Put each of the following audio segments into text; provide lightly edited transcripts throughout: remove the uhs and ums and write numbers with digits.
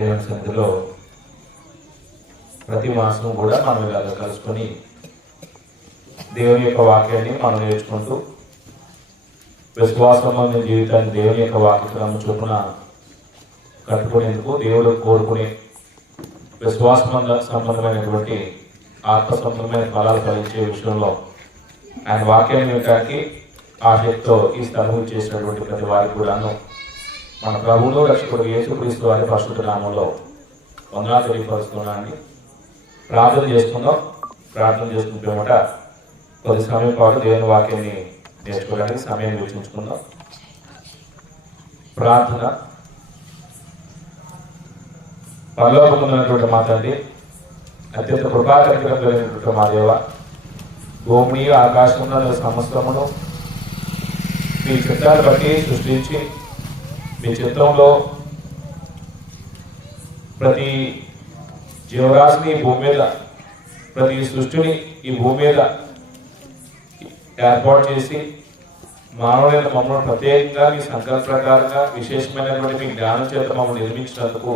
దేవుని సన్నిధిలో ప్రతి మాసం కూడా మనం ఇలాగ కలుసుకొని దేవుని యొక్క వాక్యాన్ని మనం నేర్చుకుంటూ విశ్వాసమైన జీవితాన్ని దేవుని యొక్క వాక్యం చొప్పున కట్టుకునేందుకు దేవుడు కోరుకునే విశ్వాస సంబంధమైనటువంటి ఆత్మ సంబంధమైన ఫలాలు కలిగించే విషయంలో ఆయన వాక్యాన్ని వినడానికి ఆసక్తితో ఈ స్థలం చేసినటువంటి ప్రతి వారికి కూడాను మన ప్రభువును రక్షకుడు యేసుక్రీస్తు వారి పరిశుద్ధ నామంలో వందనాలు తెలియపరుస్తున్నానని ప్రార్థన చేసుకుందాం. ప్రార్థన చేసుకుంటేమట కొద్ది సమయం పాటు దేవుని వాక్యాన్ని నేర్చుకోవడానికి సమయం వెచ్చించుకుందాం. ప్రార్థన. పరలోకమున్నటువంటి మా తండ్రి, అత్యంత కృపాకరికమైనటువంటి మా దేవ, భూమిని ఆకాశమున్న సమస్తమును మీ చిత్రాన్ని బట్టి సృష్టించి మీ చిత్రంలో ప్రతి జీవరాశిని భూమి మీద, ప్రతి సృష్టిని ఈ భూమి మీద ఏర్పాటు చేసి మానవులైన మమ్మల్ని ప్రత్యేకంగా మీ సంకల్ప ప్రకారంగా విశేషమైనటువంటి మీ జ్ఞానం చేత మమ్మల్ని నిర్మించినందుకు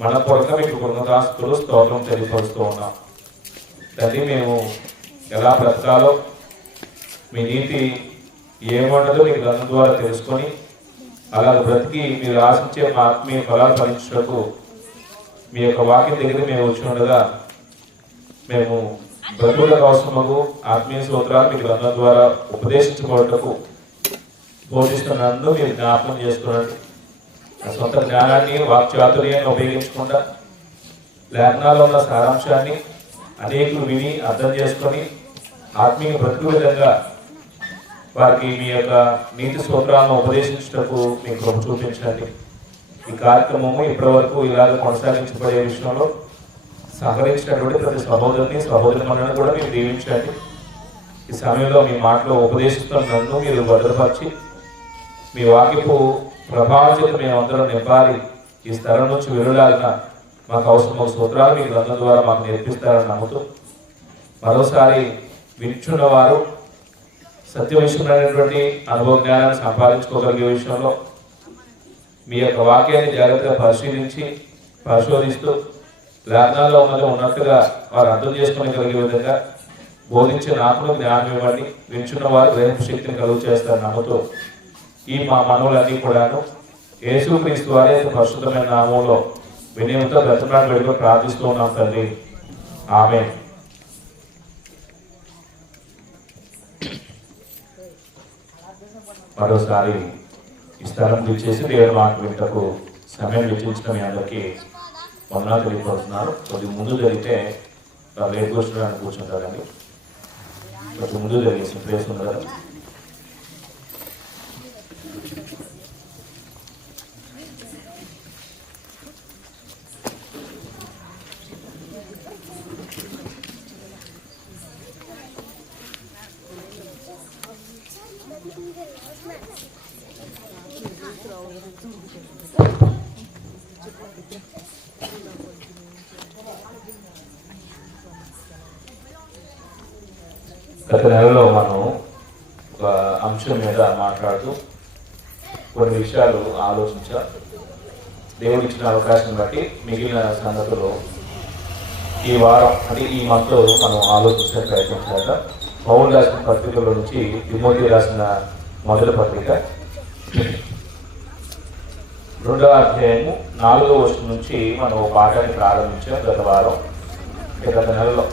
మనపూర్వక మీకు కృతజ్ఞతాస్తుతులు స్తోత్రం తెలియపరుస్తూ ఉన్నాం. తండ్రి, మేము ఎలా బ్రతకాలో, మీ నీతి ఏముండదో మీ గ్రంథం ద్వారా తెలుసుకొని అలా బ్రతికి మీరు ఆశించే మా ఆత్మీయ ఫలాలు ఫలించటకు మీ యొక్క వాక్యం దగ్గర మేము వచ్చి ఉండగా మేము బ్రతుకులకు అవసరమగు ఆత్మీయ సూత్రాలు మీ గ్రంథం ద్వారా ఉపదేశించుకోవటకు బోధిస్తున్నందుకు మీరు జ్ఞాపకం చేస్తున్నాడు. సొంత జ్ఞానాన్ని వాక్చాతుర్యాన్ని ఉపయోగించకుండా లేఖనాల్లో ఉన్న సారాంశాన్ని అనేకులు విని అర్థం చేసుకొని ఆత్మీయ బ్రతుకు విధంగా వారికి మీ యొక్క నీతి సూత్రాలను ఉపదేశించటకు మీ కృప చూపించండి. ఈ కార్యక్రమము ఇప్పటి వరకు ఇలాగ కొనసాగించబడే విషయంలో సహకరించినటువంటి ప్రతి సహోదరుని సహోదరులను కూడా మీరు దీవించండి. ఈ సమయంలో మీ మాటలో ఉపదేశిస్తున్న నన్ను మీరు భద్రపరిచి మీ వాక్యపు ప్రభావం చేత మేమందరం నింపాలి. ఈ స్థలం నుంచి వెలులాగిన మాకు అవసరమైన సూత్రాలు మీ గ్రంథం ద్వారా మాకు నేర్పిస్తారని నమ్ముతూ మరోసారి వింటున్న వారు సత్యవిషయమైనటువంటి అనుభవ జ్ఞానాన్ని సంపాదించుకోగలిగే విషయంలో మీ యొక్క వాక్యాన్ని జాగ్రత్తగా పరిశోధిస్తూ లేఖనాల్లో ఉన్నది ఉన్నట్టుగా వారు అర్థం చేసుకోగలిగే విధంగా బోధించే నాకును జ్ఞానం ఇవ్వండి. వింటున్న వారు గ్రహింపు శక్తిని కలుగు చేస్తారని నమ్ముతూ ఈ మా మనవులన్నీ కూడాను యేసుక్రీస్తు వారి పరిశుద్ధమైన నామంలో వినయంతో బ్రతనాలు పెట్టుకుని ప్రార్థిస్తూ ఉన్నాం తండ్రి. ఆమేన్. మరోసారి ఈ స్థలం చేసి దేవుని మాట వింటకు సమయం వెచ్చించిన మీ అందరికీ వందనాలు తెలియపడుతున్నారు. కొద్దిగా ముందు జరిగితే లేట్ కూర్చోడానికి కూర్చుంటారండి. కొద్దిగా ముందు జరిగేసిన ప్లేస్ ఉంది కదా. గత నెలలో మనం ఒక అంశం మీద మాట్లాడుతూ కొన్ని విషయాలు ఆలోచించా. దేవుడు ఇచ్చిన అవకాశం బట్టి మిగిలిన సంగతులు ఈ వారం అంటే ఈ మంత్ మనం ఆలోచించే ప్రయత్నం చేద్దాం. పౌలు రాసిన పత్రికల నుంచి తిమోతి రాసిన మొదటి పత్రిక 2వ అధ్యాయము 4వ వచనం నుంచి మనం ఒక పాఠాన్ని ప్రారంభించాం గత వారం, గత నెలలో.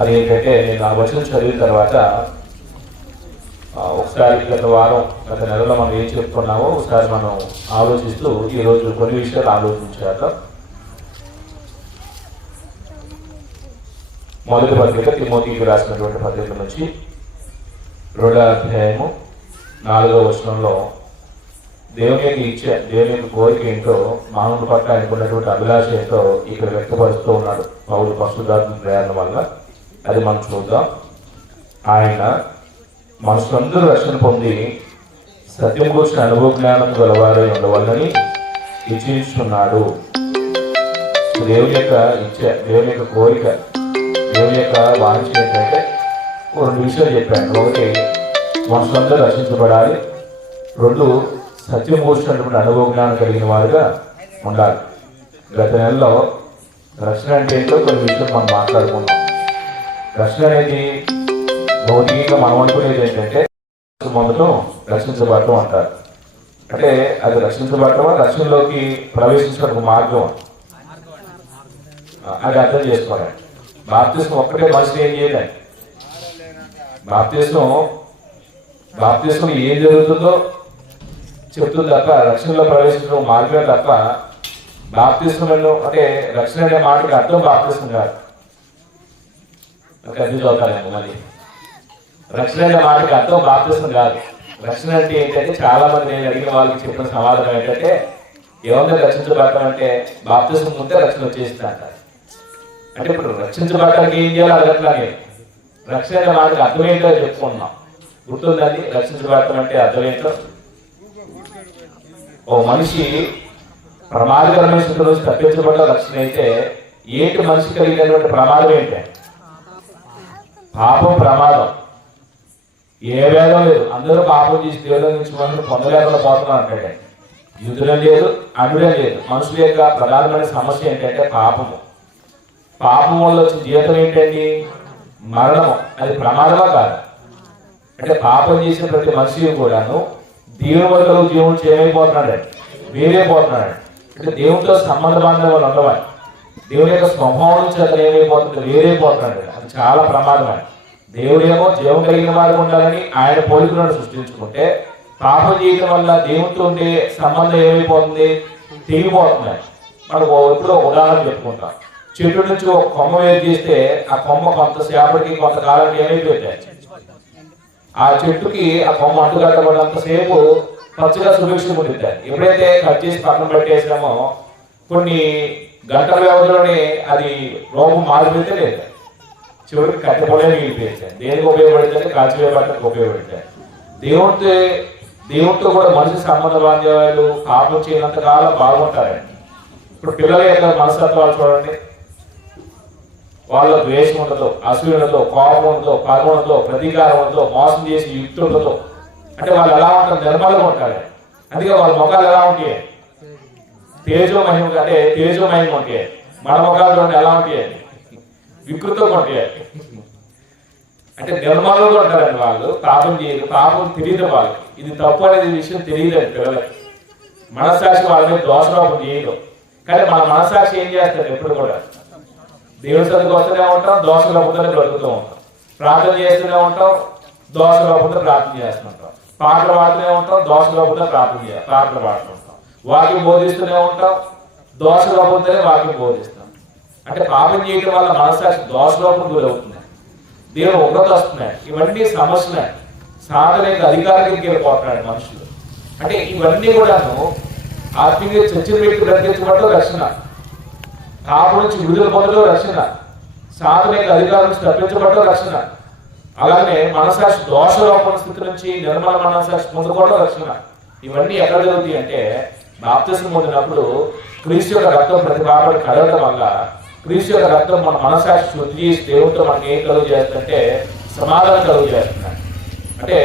అది ఏంటంటే, నేను ఆ వచనం చదివిన తర్వాత ఒకసారి గత నెలలో మనం ఏం చెప్పుకున్నామో ఒకసారి మనం ఆలోచిస్తూ ఈరోజు కొన్ని విషయాలు ఆలోచించాక మొదటి పత్రిక తిమోతికి రాసినటువంటి పత్రిక నుంచి 2వ అధ్యాయము 4వ వచనంలో దేవుని యొక్క ఇచ్చే, దేవుని యొక్క కోరిక ఏంటో, మానవుడి పట్ల ఆయనకున్నటువంటి అభిలాష ఏంటో ఇక్కడ వ్యక్తపరుస్తూ ఉన్నాడు పౌలు పరిశుద్ధాత్మ ప్రేరణ వల్ల. అది మనం చూద్దాం. ఆయన మనుషులందరూ రక్షణ పొంది సత్యం కూర్చిన అనుభవ జ్ఞానం గలవారై ఉండవాలని ఇచ్చిస్తున్నాడు. దేవుని యొక్క ఇచ్చే, దేవుని యొక్క కోరిక, దేవుని యొక్క వాంఛ ఏంటంటే 2 విషయాలు చెప్పాను. ఒకటి, మనుషులందరూ రక్షించబడాలి. 2, సత్యం కూర్చున్నటువంటి అనుభవ జ్ఞానం కలిగిన వారుగా ఉండాలి. గత నెలలో రక్షణ అంటే ఏంటో కొన్ని విషయాలు మనం మాట్లాడుకున్నాం. రక్షణ అనేది భౌతికంగా మనం అనుకునేది ఏంటంటే మొదటం రక్షించబడటం అంటారు. అంటే అది రక్షించబడటం, రక్షణలోకి ప్రవేశించిన మార్గం, అది అర్థం చేసుకోవాలి. బాప్తిస్మం ఒక్కటే మనిషిని ఏం చేయలేదు. బాప్తిస్మం ఏం జరుగుతుందో చెప్తుంది తప్ప రక్షణలో ప్రవేశించడం మార్గమే తప్ప బాప్తిస్మలో అంటే రక్షణ అనే మాటకి అర్థం బాప్తిస్మం కాదు. అది చదువుతాను మళ్ళీ. రక్షణ అనే మాటకి అర్థం బాప్తిస్మం కాదు. రక్షణ అంటే ఏంటంటే చాలా మంది నేను అడిగిన వాళ్ళకి చెప్పిన సమాధానం ఏంటంటే ఏమన్నా రక్షించబడటం అంటే బాప్తిస్మం ఉంటే రక్షణ వచ్చేసింది అంటారు. అంటే ఇప్పుడు రక్షించబడటానికి ఏం చేయాలో అడగట్లాగే రక్షణ అనే మాటకి అర్థం ఏంటో చెప్పుకున్నాం. గుర్తుందండి రక్షించబడటం అంటే అర్థం ఏంటో? ఓ మనిషి ప్రమాదకరమైన స్థితి నుంచి తప్పించబడ్డ రక్షణ అయితే ఏంటి మనిషి కలిగినటువంటి ప్రమాదం ఏంటి? పాపం ప్రమాదం. ఏ భేదం లేదు, అందరూ పాపం చేసి దేవుడు నుంచి మనం పొందలేకుండా పోతున్నాం అంటే యుద్ధం లేదు, అన్నుడే లేదు. మనుషుల యొక్క ప్రధానమైన సమస్య ఏంటంటే పాపము. పాపం వల్ల వచ్చిన జీవితం ఏంటండి? మరణము. అది ప్రమాదమా కాదు? అంటే పాపం చేసిన ప్రతి మనిషి కూడాను దేవుని వల్ల జీవనం చేయమైపోతున్నాడు, వేరైపోతున్నాడు. అంటే దేవునితో సంబంధ బాంధవాలు ఉండవాలి. దేవుని యొక్క స్వభావం నుంచి అతను ఏమైపోతుంది? వేరైపోతున్నాడు. అది చాలా ప్రమాదం. దేవుడేమో జీవం కలిగిన వారు ఉండాలని ఆయన పోలికలను సృష్టించుకుంటే పాపం చేయడం వల్ల దేవునితో ఉండే సంబంధం ఏమైపోతుంది? తెగిపోతుంది. మనకు ఎప్పుడో ఉదాహరణ చెప్పుకుంటాం. చెట్టు నుంచి ఒక కొమ్మ వేరు చేస్తే ఆ కొమ్మ కొంతసేపటికి కొంతకాలానికి ఏమైపోతాయి? ఆ చెట్టుకి ఆ కొమ్మ అంటుకట్టబడినంతసేపు పచ్చగా సుభిక్షంగా ఉంటుంది. ఎప్పుడైతే కట్ చేసి పక్కన పెట్టేసామో కొన్ని గంటల వ్యవధిలోనే అది రోగం మారిపోతే లేదు, చివరికి కట్టెపోలే మిగిలిపోయింది. దేనికి ఉపయోగపడుతుంది? కాల్చివేయబట్టడానికి ఉపయోగపడతాయి. దేవుడితో కూడా మనిషి సంబంధ బాంధవ్యాలు పాపం చేయనంత కాలం బాగుంటారండి. ఇప్పుడు పిల్లల యొక్క మనస్తత్వాలు చూడండి. వాళ్ళ ద్వేషం ఉండదు, అసూయ ఉండదు, కోపం ఉండదు, పగ ఉండదు, ప్రతీకారం ఉండదు, మోసం చేసి యుక్తి ఉండదు. అంటే వాళ్ళు ఎలా ఉంటారు? నిర్మలంగా ఉంటారు. అందుకే వాళ్ళ ముఖాలు ఎలా ఉంటాయి? తేజోమహిమ, అంటే తేజోమహిమ ఉంటాయి. మన ముఖాలు ఎలా ఉంటాయి? వికృతంగా ఉంటాయి. అంటే నిర్మలంగా ఉంటారండి వాళ్ళు. పాపం చేయరు, పాపం తెలియదు వాళ్ళకి. ఇది తప్పు అనేది విషయం తెలియదండి పిల్లలకి. మనస్సాక్షి వాళ్ళ మీద దోషలోపం చేయదు. కానీ మన మనస్సాక్షి ఏం చేస్తారు? ఎప్పుడు కూడా దేవుడి సరికి వస్తూనే ఉంటాం, దోషలోపంతోనే బ్రతుకుతూ ఉంటాం. ప్రార్థన చేస్తూనే ఉంటాం, దోషలోపంతో ప్రార్థన చేస్తుంటాం. పాటలు పాడుతూనే ఉంటాం, దోషలోపంతో పాటలు పాడుతుంటాం. వాక్యం బోధిస్తూనే ఉంటాం, దోషలోపంతోనే వాక్యం బోధిస్తాం. అంటే పాపం చేయడం వల్ల మనస్సాక్షి దోషలోపం గురవుతున్నాయి, దేవుడు ఉగ్రత వస్తున్నాయి. ఇవన్నీ సమస్యలే. సాధనకి అధికారానికి వెళ్ళిపోతున్నాడు మనుషులు. అంటే ఇవన్నీ కూడాను ఆత్మీయ చర్చల వ్యక్తి బ్రతికించబడటం రక్షణ, పాపం నుంచి విడుదల పొందడం రక్షణ, సాధనకి అధికారం నుంచి తప్పించబడటం రక్షణ. అలానే మనసాక్షి దోషలోపన స్థితి నుంచి నిర్మల మనసాక్షి పొందుకోవడం రక్షణ. ఇవన్నీ ఎక్కడ జరుగుతాయి అంటే బాప్తిస్మం పొందినప్పుడు క్రీస్తు యొక్క రక్తం ప్రతి పాపని కడగడం వల్ల క్రీస్తు యొక్క రక్తం మన మనసాక్షి శుద్ధి చేసి దేవుడితో మనకి ఏం కలుగు చేస్తుందంటే సమాధానం కలుగు చేస్తున్నాడు. అంటే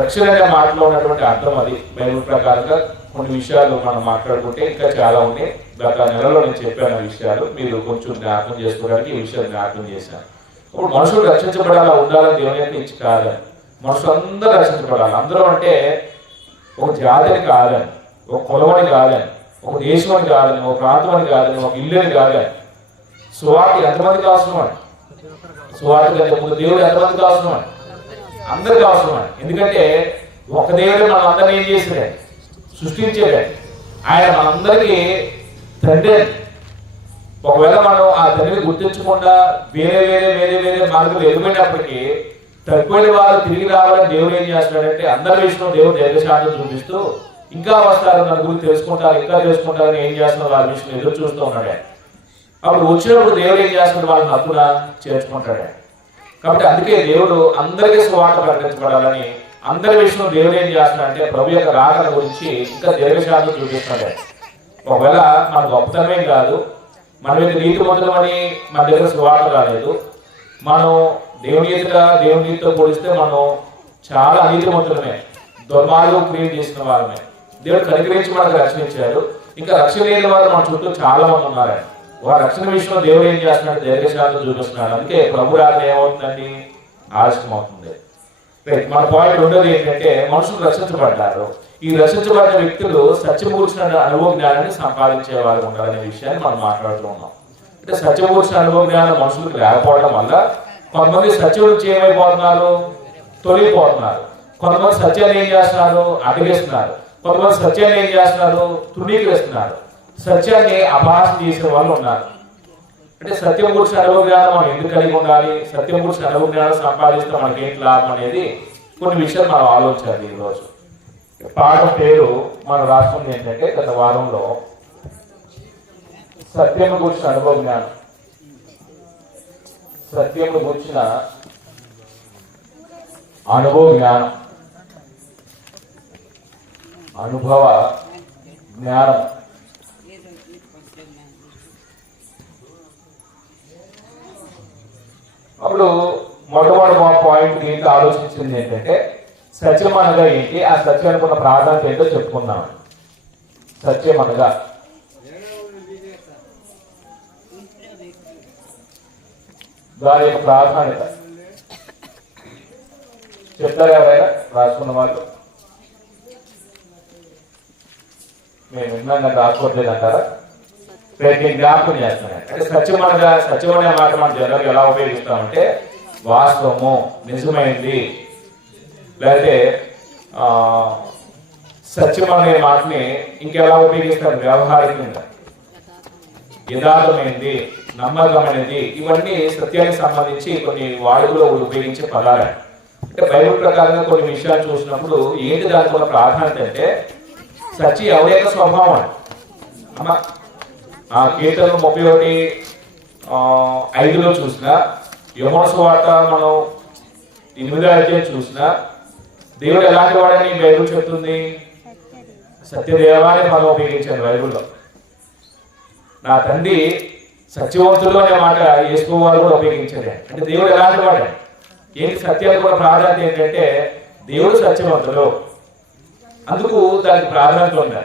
రక్షణ అనే మాటలో ఉన్నటువంటి అర్థం అది. బైబిల్ ప్రకారంగా కొన్ని విషయాలు మనం మాట్లాడుకుంటే ఇంకా చాలా ఉన్నాయి. గత నెలలో నేను చెప్పాను ఆ విషయాలు, మీరు కొంచెం జ్ఞాపకం చేసుకోవడానికి ఈ విషయాలు జ్ఞాపకం చేశాను. ఇప్పుడు మనుషులు రక్షించబడాలా, ఉండాలని దేవుని యొక్క ఇచ్చి కాదని. మనుషులు అందరూ రక్షించబడాలి. అందరూ అంటే ఒక జాతిని కాదని, ఒక కులమని కాదని, ఒక దేశం అని కాదని, ఒక ప్రాంతం అని కాదని, ఒక ఇల్లు అని కాదని. సువార్త ఎంతమందికి అవసరం అని? సువార్త కంటే ముందు దేవుడు ఎంతమందికి అవసరం అని? అందరికి అవసరం అని. ఎందుకంటే ఒక దేవుడు మనం అందరినీ ఏం చేసాడే? సృష్టించేదే. ఆయన మనందరికీ తండ్రి. ఒకవేళ మనం ఆ తండ్రిని గుర్తించకుండా వేరే వేరే వేరే వేరే మార్గాలు ఎదుగుపోయినప్పటికీ తక్కువైన వారు తిరిగి రావాలని దేవుడు ఏం చేస్తున్నాడంటే అందరి విషయంలో దేవుడు దీర్ఘశాంతం చూపిస్తూ ఇంకా వస్తారు, నలుగురు తెలుసుకుంటారు, ఇంకా తెలుసుకుంటారని ఏం చేస్తున్నారు వారి విషయంలో ఎదురు చూస్తూ ఉన్నాడే. అప్పుడు వచ్చినప్పుడు దేవుడు ఏం చేస్తున్నాడు? వాళ్ళని హక్కున చేర్చుకుంటాడే. కాబట్టి అందుకే దేవుడు అందరికీ సువార్త ప్రకటించబడాలని అందరి విషయంలో దేవుడు ఏం చేస్తున్నాడంటే ప్రభు యొక్క రాకడ గురించి ఇంకా దీర్ఘశాంతం చూపిస్తున్నాడే. ఒకవేళ మన గొప్పతనమేం కాదు, మన మీద నీతిమంతులం అని మన దగ్గర సువార్త రాలేదు. మనం దేవునితో పోలిస్తే మనం చాలా అనీతిమంతులమే, దుర్మార్గం క్రియేట్ చేసిన వారమే. దేవుడు కనికరించి మనకు రక్షణ ఇచ్చాడు. ఇంకా రక్షణ లేని వారు మన చుట్టూ చాలా మంది ఉన్నారు. వారి రక్షణ విషయంలో దేవుడు ఏం చేస్తున్నాడు? దీర్ఘశాంతం చూపిస్తున్నాడు. అందుకే ప్రభు రాత్రి ఏమవుతుందండి? ఆలస్యం అవుతుంది. మన పాయింట్ ఉండేది ఏంటంటే మనుషులు రక్షించబడ్డారు. ఈ రక్షించబడిన వ్యక్తులు సత్యం కూర్చున్న అనుభవ జ్ఞానాన్ని సంపాదించే వారు ఉండాలనే విషయాన్ని మనం మాట్లాడుతూ ఉన్నాం. అంటే సత్యం కూర్చున్న అనుభవ జ్ఞానం మనుషులకు లేకపోవడం వల్ల కొంతమంది సత్యం నుంచి ఏమైపోతున్నారు? తొలగిపోతున్నారు. కొంతమంది సత్యాన్ని ఏం చేస్తున్నారు? అడిగేస్తున్నారు. కొంతమంది సత్యాన్ని ఏం చేస్తున్నారు? తృణీకరిస్తున్నారు. సత్యాన్ని అపహాస్యం చేసే వాళ్ళు ఉన్నారు. అంటే సత్యం గురించి అనుభవ జ్ఞానం మనం ఎందుకు కలిగి ఉండాలి? సత్యం గురించి అనుభవ జ్ఞానం సంపాదిస్తే మనకి ఏంటి లాభం అనేది కొన్ని విషయాలు మనం ఆలోచించాలి. ఈరోజు పాఠం పేరు మనం రాష్ట్రం ఏంటంటే గత వారంలో సత్యం గురించి అనుభవ జ్ఞానం, సత్యం గురించిన అనుభవ జ్ఞానం, అనుభవ జ్ఞానం. అప్పుడు మొట్టమొదటి మా పాయింట్ ఏంటి ఆలోచించింది ఏంటంటే సత్యం అనగా ఏంటి, ఆ సత్యానికి ఉన్న ప్రాధాన్యత ఏంటో చెప్పుకున్నాం. సత్యం అనగా దాని యొక్క ప్రాధాన్యత చెప్తారు ఎవరైనా రాసుకున్న వాళ్ళు? మేము విన్నాక రాసుకోవట్లేదు అంటారా? నేను జ్ఞాపకం చేస్తున్నాను. అంటే సత్యం అనగా, సత్యం అనే మాట మనం జనరల్గా ఎలా ఉపయోగిస్తామంటే వాస్తవము, నిజమైంది, లేకపోతే సత్యం అనే మాటని ఇంకెలా ఉపయోగిస్తారు? వ్యవహారికంగా యథార్థమైంది, నమ్మకమైనది, ఇవన్నీ సత్యానికి సంబంధించి కొన్ని వాడుకలో ఉపయోగించే పదాలు. అంటే బైబిల్ ప్రకారంగా కొన్ని విషయాలు చూసినప్పుడు ఏంటి దానికి ఉన్న ప్రాధాన్యత అంటే సత్యం ఎవరి యొక్క స్వభావం అని. అమ్మ కీర్తనలు 31:5 చూసినా, యోహాను సువార్త మనం 8వ అధ్యాయం చూసినా దేవుడు ఎలాంటి వాడని బైబిల్ చెప్తుంది? సత్యదేవాన్ని మనం ఉపయోగించాను బైబిల్లో. నా తండ్రి సత్యవంతుడు అనే మాట యేసు వారు కూడా ఉపయోగించారు. అంటే దేవుడు ఎలాంటి వాడు? ఏంటి సత్యానికి కూడా ప్రాధాన్యత ఏంటంటే దేవుడు సత్యవంతుడు, అందుకు దానికి ప్రాధాన్యత ఉంది.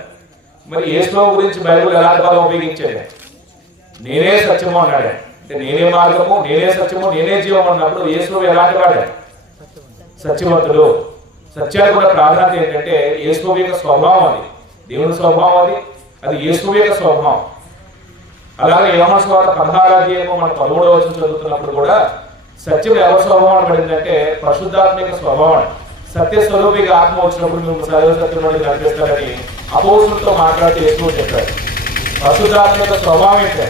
మరి యేసు గురించి బైబిల్ ఎలాంటి పదం ఉపయోగించేది? నేనే సత్యము అన్నాడు. అంటే నేనే మార్గము, నేనే సత్యము, నేనే జీవం అన్నప్పుడు యేసు ఎలాంటి వాడు? సత్యవంతుడు. సత్యానికి కూడా ప్రాధాన్యత ఏంటంటే యేసు యొక్క స్వభావం, అది దేవుని స్వభావం, అది యేసు యొక్క స్వభావం. అలాగే యోహాను సువార్త 16వ అధ్యాయము మనం 13వ వచనం చదువుతున్నప్పుడు కూడా సత్యం ఎవరి స్వభావం పడిందంటే పరిశుద్ధాత్మిక స్వభావం. సత్య స్వరూపిగా ఆత్మ వచ్చినప్పుడు మేము సర్వసత్యం నుండి కనిపిస్తారని అపోస్తులతో మాట్లాడుతూ యేసు చెప్పారు. పరిశుద్ధాత్మిక స్వభావం ఏంటంటే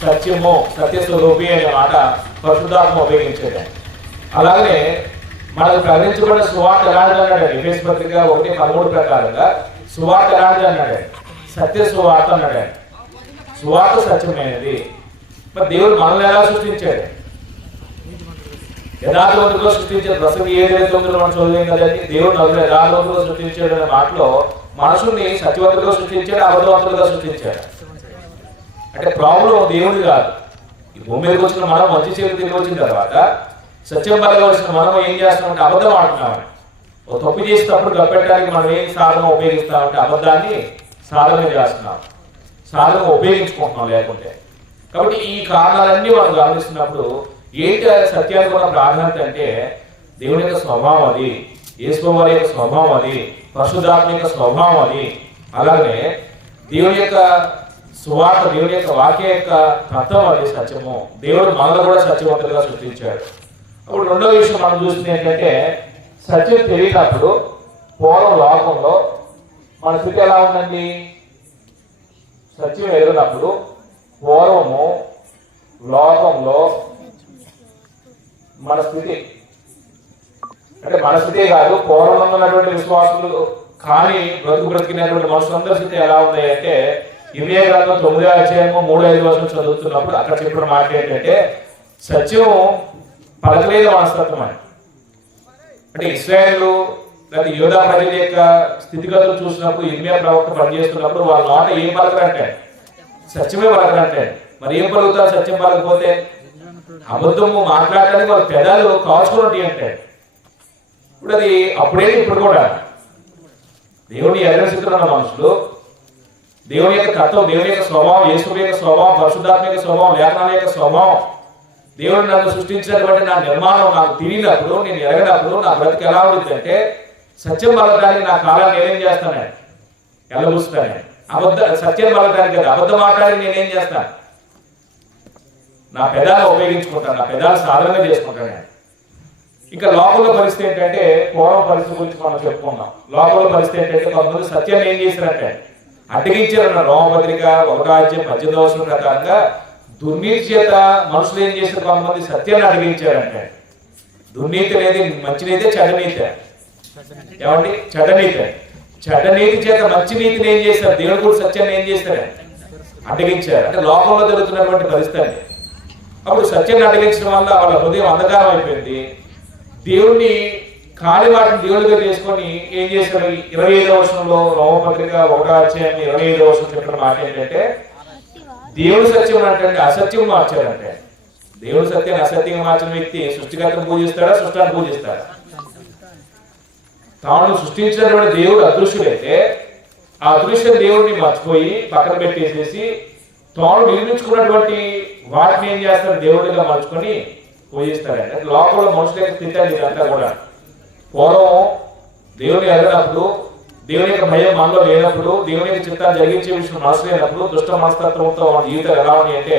సత్యము, సత్య స్వరూపి అనే మాట పరిశుద్ధాత్మ ఉపయోగించేది. అలాగే మనకు ప్రకటించబడిన సువార్త ఎలాంటిది అన్నాడు? ఎఫెసీ పత్రిక 1:13 ప్రకారంగా సువార్త ఎలాంటిది అన్నాడు? సత్య సువార్త అన్నాడు. సువార్త సత్యమైనది. మరి దేవుడు మనల్ని ఎలా సృష్టించాడు? యథార్థవంతులుగా సృష్టించాడు. ప్రసంగి 7:9 మనం చదివాం కదండి. దేవుడు నలుగురు యథార్థవంతులుగా సృష్టించాడు అనే మాటలో మనుషుల్ని సత్యవంతులుగా సృష్టించాడు, అబద్ధవంతులుగా సృష్టించాడు. అంటే ప్రాబ్లం దేవుడి కాదు. ఈ భూమి మీదకి వచ్చిన మనం మంచి చేతులు తిరిగి వచ్చిన తర్వాత సత్యం పరంగా వచ్చిన మనం ఏం చేస్తామంటే అబద్ధం ఆడుతున్నామని. ఒక తప్పు చేసేటప్పుడు గప్పెట్టడానికి మనం ఏం సాధన ఉపయోగిస్తామంటే అబద్ధాన్ని సాధన చేస్తున్నాం, సాధన ఉపయోగించుకుంటున్నాం లేకుంటే. కాబట్టి ఈ కారణాలన్నీ మనం గమనిస్తున్నప్పుడు ఏంటి సత్యానికి ఉన్న ప్రాధాన్యత అంటే దేవుని యొక్క స్వభావం అది, యేసు వారి యొక్క స్వభావం అది, పరిశుద్ధాత్మ యొక్క స్వభావం అది. అలాగే దేవుని యొక్క సువార్త, దేవుని యొక్క వాక్య యొక్క తత్వం అది సత్యము. దేవుడు మనలో కూడా సత్యవంతులుగా సృష్టించాడు. అప్పుడు రెండో విషయం మనం చూస్తుంది ఏంటంటే సత్యం తెలియనప్పుడు పూర్వం లోకంలో మన స్థితి ఎలా ఉందండి? సత్యం ఎరిగినప్పుడు పూర్వము లోకంలో మన స్థితి అంటే మన స్థితే కాదు, పూర్వంలో ఉన్నటువంటి విశ్వాసులు కానీ బ్రతికినటువంటి మనుషులందరి స్థితి ఎలా ఉంది అంటే ఇవే గ్రంథం 9వ అధ్యాయము 3-5 వచనం చదువుతున్నప్పుడు అక్కడ చెప్పిన మాట ఏంటంటే సత్యం పలకలేదు మనస్తత్వం అని. అంటే ఇశ్రాయేలు లేదా యోధా ప్రజల యొక్క స్థితిగతులు చూసినప్పుడు ఇర్మియా ప్రవక్త పనిచేస్తున్నప్పుడు వాళ్ళ నోట ఏం పలకరంటే సత్యమే పలకరంటే. మరి ఏం పలుకుతారు సత్యం పలకపోతే? అబద్ధము మాట్లాడటానికి వాళ్ళ పెదాలు కాల్చుకున్నట్టు అంటే. ఇప్పుడు అది అప్పుడే ఇప్పుడు కూడా దేవుని ఎరగని స్థితిలో ఉన్న మనుషులు దేవుని యొక్క తత్వం, దేవుని యొక్క స్వభావం, యేసు యొక్క స్వభావం, పరిశుద్ధాత్మ యొక్క స్వభావం, లేఖనాల యొక్క స్వభావం, దేవుడు నన్ను సృష్టించినటువంటి నా నిర్మాణం నాకు తెలియనప్పుడు, నేను ఎరగనప్పుడు నా బ్రతికి ఎలా ఉంటుందంటే సత్యం పలకడానికి నా కాలాన్ని నేనేం చేస్తాను? ఎలబుస్తాను. సత్యం పలకడానికి కదా, అబద్ధం మాట్లాడి నేనేం చేస్తాను? నా పెదాలు ఉపయోగించుకుంటాను, నా పెదాలు సాధనగా చేసుకుంటాను. ఇంకా లోపల పరిస్థితి ఏంటంటే, పూర్వం పరిస్థితి గురించి మనం చెప్పుకున్నాం. లోపల పరిస్థితి ఏంటంటే, కొంతమంది సత్యాన్ని ఏం చేశారంటే అడ్డగించారన్న. రోమపత్రిక 1:18 ప్రకారంగా దుర్నీతి చేత మనుషులు ఏం చేశారు? కొంతమంది సత్యాన్ని అడ్డగించారంటే. దుర్నీతి అనేది మంచినీతే, చెడ్డనీతే. ఏమండి? చెడ్డనీతే. చెడ్డనీతి చేత మంచి నీతిని ఏం చేశారు? దేవుడు కూడా సత్యాన్ని ఏం చేశారు? అడ్డగించారు. అంటే లోకంలో జరుగుతున్నటువంటి పరిస్థితి. అప్పుడు సత్యాన్ని అడ్డగించడం వల్ల వాళ్ళ హృదయం అంధకారం అయిపోయింది. దేవుణ్ణి కాలి వాటిని దేవుడిగా చేసుకొని ఏం చేశారు? 25వ వచనంలో రోమపత్రిక 1:25 చెప్పిన మాట ఏంటంటే, దేవుడు సత్యం అంటే అసత్యం మార్చారంటే. దేవుడు సత్యాన్ని అసత్యంగా మార్చిన వ్యక్తి సృష్టికర్తను పూజిస్తాడా? సృష్టాన్ని పూజిస్తాడా? తాను సృష్టించినటువంటి దేవుడు అదృశ్యుడైతే ఆ అదృశ్య దేవుడిని మర్చిపోయి పక్కన పెట్టేసేసి తాను నిర్మించుకున్నటువంటి వాటిని ఏం చేస్తారు? దేవుడిగా మర్చుకొని పూజిస్తారంటే. లోకంలో మనుషుల యొక్క స్థితి అది ఇదంతా కూడా. పూర్వం దేవుని ఎరగనప్పుడు, దేవుని యొక్క భయం మనలో లేనప్పుడు, దేవుని యొక్క చిత్తాన్ని జరిగించే విషయం మనసు లేనప్పుడు, దుష్ట మనస్తత్వంతో మన జీవితాలు ఎలా ఉన్నాయి అంటే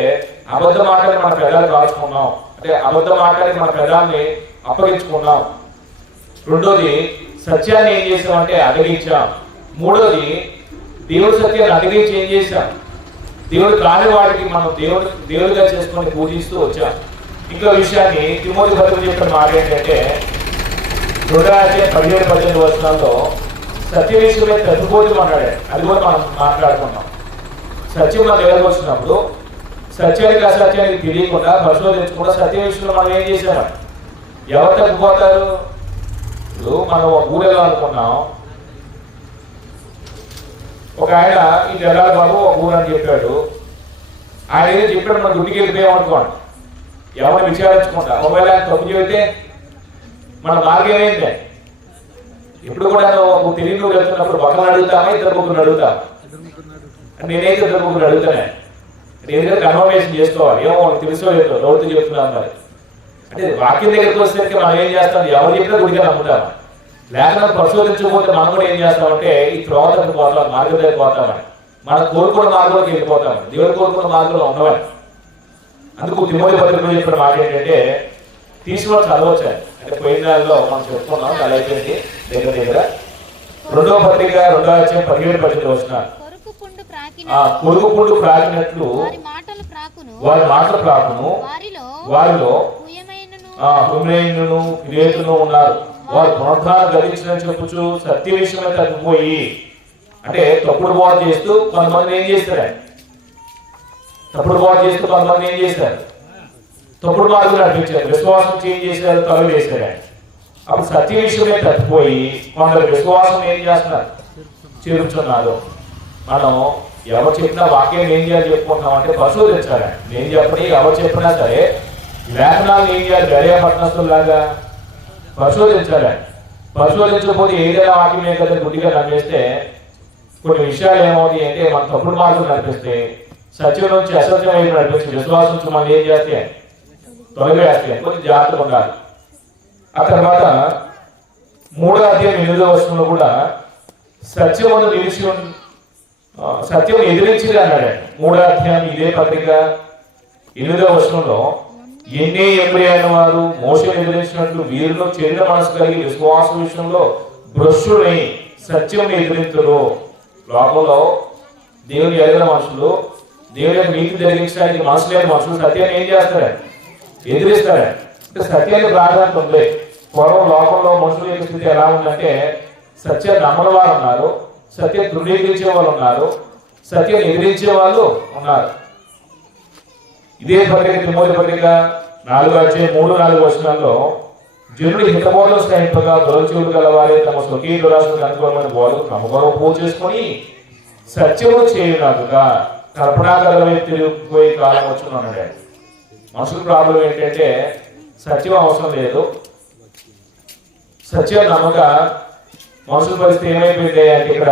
అబద్ధ మాటని మన పెదాలు కాల్చుకున్నాం. అంటే అబద్ధ మాటని మన పెదాన్ని అప్పగించుకున్నాం. రెండోది సత్యాన్ని ఏం చేసామంటే అడగించాం. మూడోది దేవుడి సత్యాన్ని అడిగించి ఏం చేశాం? దేవుడు కాని వాటికి మనం దేవుడిగా చేసుకొని పూజిస్తూ వచ్చాం. ఇంకో విషయాన్ని తిమోతి పత్రిక చెప్పిన మాట ఏంటంటే 2:17-18 సత్య విషయమే తగ్గిపోతుంది అన్నాడు. అది కూడా మనం మాట్లాడుకున్నాం. సత్యం మనం ఎవరికి వచ్చినప్పుడు సత్యానికి అసత్యానికి తెలియకుండా పరిశోధించకుండా సత్య విషయంలో మనం ఏం చేసాం? ఎవరు తగ్గిపోతారు? ఇప్పుడు మనం ఒక ఊరు వెళ్ళాలనుకున్నాం. ఒక ఆయన ఈ జలాల బాబు ఒక ఊరు అని చెప్పాడు. ఆయన ఏదో చెప్పాడు, మన గుడికి వెళ్ళిపోయామనుకోండి. ఎవరిని విచారించుకుంటా ఒకవేళ ఆయన తప్పు చెబితే మన మార్గం ఏమైంది? ఇప్పుడు కూడా నువ్వు తెలియని ఊరు వెళ్తున్నప్పుడు ఒకరిని అడుగుతామా, ఇద్దరు ముగ్గురు అడుగుతాం? నేనైతే ఇద్దరు ముగ్గురు అడుగుతానే. ఎందుకంటే కన్ఫర్మేషన్ చేసుకోవాలి. ఏమో తెలుసో లేదో లోతు చెప్తున్నాను మరి. అంటే వాక్యం దగ్గరికి వచ్చేసరికి మనం ఏం చేస్తాం? ఎవరు చెప్పినా గుడిగా నమ్ముతాం. లేకపోతే పరిశోధించకపోతే మనం కూడా ఏం చేస్తామంటే ఈ త్రోవతకు పోతాం, మార్గం దగ్గర పోతామని. మనం కోరుకున్న మార్గంలోకి వెళ్ళిపోతాం. దేవుడు కోరుకున్న మార్గంలో ఉండవని. అందుకు తిమోతి పత్రికలో చెప్పిన మాట ఏంటంటే తీసుకొని చదవచ్చు. అంటే పోయిన నెలలో మనం చెప్పుకున్నాం, అలా అయిపోయింది దగ్గర. 2వ పత్రిక 2:17-18 కొడుకు పుండు ప్రాకినట్లు వారి మాటలు ప్రాకును, వారిలో హుమేయును ఫిలేతును ఉన్నారు. వారు పునరుద్ధానం గతించిన చెప్పుచు సత్య విషయమే తగ్గిపోయి. అంటే తప్పుడు బోధ చేస్తూ కొంతమంది ఏం చేస్తారు? తప్పుడు బోధ చేస్తూ కొంతమంది ఏం చేస్తారు? తప్పుడు మార్గం నడిపించారు. విశ్వాసం చేంజ్ చేశారు, తొలగి వేశారు. అప్పుడు సత్య విషయమే తప్పిపోయి కొందరు విశ్వాసం ఏం చేస్తున్నారు? చేరుచున్నారు. మనం ఎవరు చెప్పినా వాక్యం ఏం చేయాలి చెప్పుకుంటున్నాం అంటే పరిశోధించాలి. నేను చెప్పని ఎవరు చెప్పినా సరే లేఖనాలు ఏం చేయాలి? గడియ పట్టణస్తులాగా పరిశోధించాలి. పరిశోధించకపోతే ఏదైనా వాక్యమే కదా గుడ్డిగా నమ్మేస్తే కొన్ని విషయాలు ఏమవుతాయి అంటే మన తప్పుడు మార్గం నడిపిస్తే సత్యం నుంచి అసత్యం వైపు నడిపిస్తే విశ్వాసం నుంచి మనం ఏం చేస్తే తొలగి వేస్తాయి. కొంచెం జాగ్రత్తగా ఉండాలి. ఆ తర్వాత 3:8 కూడా సత్యం నిలిచి సత్యం ఎదిరించింది అన్నాడు. 3వ ఇదే పత్రిక 8వ ఎన్నే ఎబ్రియైన వారు మోషేను ఎదిరించినట్లు వీరిలో చెడిన మనసు కలిగి విశ్వాస విషయంలో భ్రష్టులై సత్యం ఎదిరించరు. లోకంలో దేవుని ఎదిగిన మనుషులు, దేవుని యొక్క నీతి జరిగించడానికి మనసు లేని మనుషులు సత్యాన్ని ఏం చేస్తారా? ఎదిరిస్తారా? అంటే సత్యాన్ని ప్రాధాన్యత ఉంది. పూర్వం లోకంలో మనుషుల యొక్క స్థితి ఎలా ఉందంటే సత్యాన్ని నమ్మని వారు ఉన్నారు, సత్యం ధృవీకరించే వాళ్ళు ఉన్నారు, సత్యం ఎదిరించే వాళ్ళు ఉన్నారు. ఇదే పత్రిక తిమోతి పత్రిక 4:3-4 జనులు హితబోధలు స్నేహితులుగా దురచూలు గలవారే తమ స్వకీయ దురాశకు అనుకూలమైన బోధకు నమ్మకం పూజ చేసుకుని సత్యము చేయునట్టుగా కల్పనాకర తిరిగిపోయి కాలం వచ్చున్నాడు. మనుషుల ప్రాబ్లం ఏంటంటే సత్యం అవసరం లేదు, సత్యం నమ్మక మనుషుల పరిస్థితి ఏమైపోయింది అంటే ఇక్కడ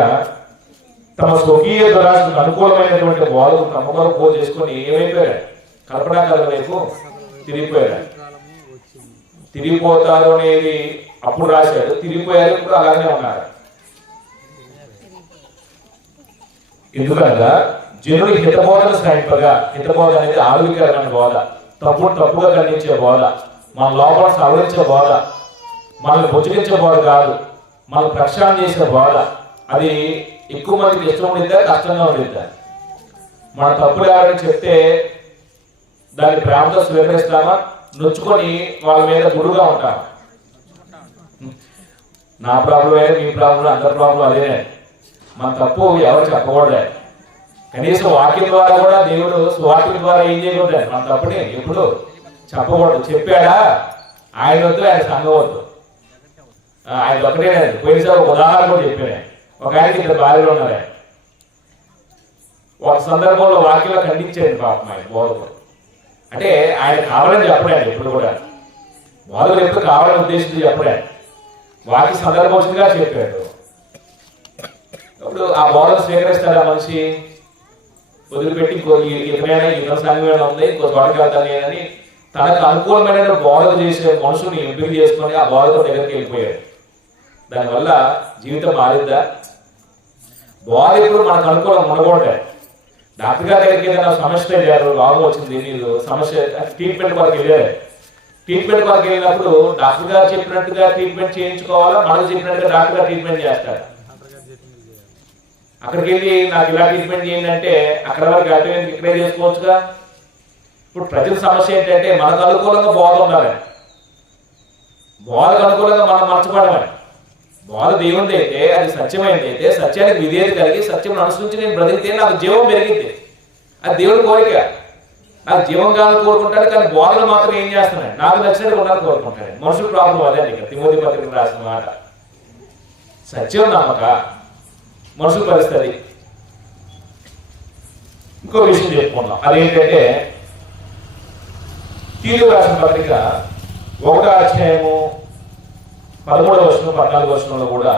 తమ స్వకీయ దురాశకు అనుకూలమైనటువంటి బోధకు తమ కొరకు బోధ చేసుకొని ఏమైపోయారు, కల్పనాకాలం వైపు తిరిగిపోయారు. తిరిగిపోతారు అనేది అప్పుడు రాశాడు, తిరిగిపోయారు ఇప్పుడు అలాగే ఉన్నారు. ఎందుకనగా జనులు హితబోధన సాయింపగా, హితబోధ అనేది ఆరోగ్యకరమైన బోధ, తప్పుగా ఖండించే బోధ, మన లోపల సవరించే బోధ, మనల్ని బుజ్జగించే బోధ కాదు, మనల్ని ప్రక్షాళన చేసే బోధ. అది ఎక్కువ మందికి ఇష్టం ఉండిద్దా, కష్టంగా ఉండిద్దా? మన తప్పులు ఎవరైనా చెప్తే దాన్ని ప్రేమతో స్వీకరిస్తామా, నొచ్చుకొని వాళ్ళ మీద గురుగా ఉంటామా? నా ప్రాబ్లం అయ్యే, మీ ప్రాబ్లం, అందరి ప్రాబ్లం అదే. మన తప్పు ఎవరు చెప్పకూడదే. కనీసం వాక్యం ద్వారా కూడా దేవుడు వాక్యం ద్వారా ఏం చేయకూడదు, మన తప్పుని ఎప్పుడు చెప్పకూడదు. చెప్పాడా ఆయన వద్దు, ఆయన సంఘం వద్దు, ఆయన ఒకటే. పోయినసారి ఒక ఉదాహరణ కూడా చెప్పాను. ఒక ఆయనకి ఇద్దరు భార్యలు ఉన్నారే. ఒక సందర్భంలో వాక్యంలో ఖండించాడు పాపం ఆయన బోధకుడు. అంటే ఆయన కావాలని చెప్పడాడు, ఎప్పుడు కూడా బోధకుడు ఎప్పుడు కావాలని ఉద్దేశించి చెప్పడాడు, వాక్య సందర్భంగా చెప్పాడు. అప్పుడు ఆ బోధన స్వీకరిస్తాడు ఆ మనిషి, వదిలిపెట్టి ఎక్కడైనా ఇతర సంఘం ఉంది, ఇంకో చోటకి వెళ్తాను అని తనకు అనుకూలమైన బోధన చేసే మనుషుని ఎంపిక చేసుకొని ఆ బోధకుడు దగ్గరికి వెళ్ళిపోయాడు. దానివల్ల జీవితం మారిందా? బోధకుడు మనకు అనుకూలం ఉండకూడదు. డాక్టర్ గారి దగ్గరికి ఏదైనా సమస్య వెళ్ళారు, రోగం వచ్చింది, మీరు సమస్య ట్రీట్మెంట్ వరకు వెళ్ళారు. ట్రీట్మెంట్ వరకు వెళ్ళినప్పుడు డాక్టర్ గారు చెప్పినట్టుగా ట్రీట్మెంట్ చేయించుకోవాలా, మనకు చెప్పినట్టుగా డాక్టర్ గారు ట్రీట్మెంట్ చేస్తారు. అక్కడికి వెళ్ళి నాకు ఇలా ట్రీట్మెంట్ చేయండి అంటే అక్కడ వరకు అటెండ్ ఇక్కడే చేసుకోవచ్చుగా. ఇప్పుడు ప్రజల సమస్య ఏంటంటే మనకు అనుకూలంగా బోధ ఉండాలి, బోధకు అనుకూలంగా మనం మర్చిపోవడమే. బోధ దేవునిది అయితే, అది సత్యమైనది అయితే, సత్యానికి విధేయత కలిగి సత్యం అనుసరించి నేను బ్రతికితే నాకు జీవం పెరిగింది. అది దేవుడి కోరిక. నాకు జీవం కావాలని కోరుకుంటాడు, కానీ బోధలు మాత్రం ఏం చేస్తున్నాడు, నాకు నచ్చినట్టు ఉండాలని కోరుకుంటాడు. మనుషుల ప్రాబ్లం అదే అండి. ఇక్కడ తిమోతి పత్రిక రాసిన మాట. సత్యం నమ్మక, మనుషుల పరిస్థితి. ఇంకో విషయం చెప్పుకున్నాం, అదేంటంటే తీరు రాసిన పత్రిక 1వ అధ్యాయము 13వ వచనం 14వ వచనంలో కూడా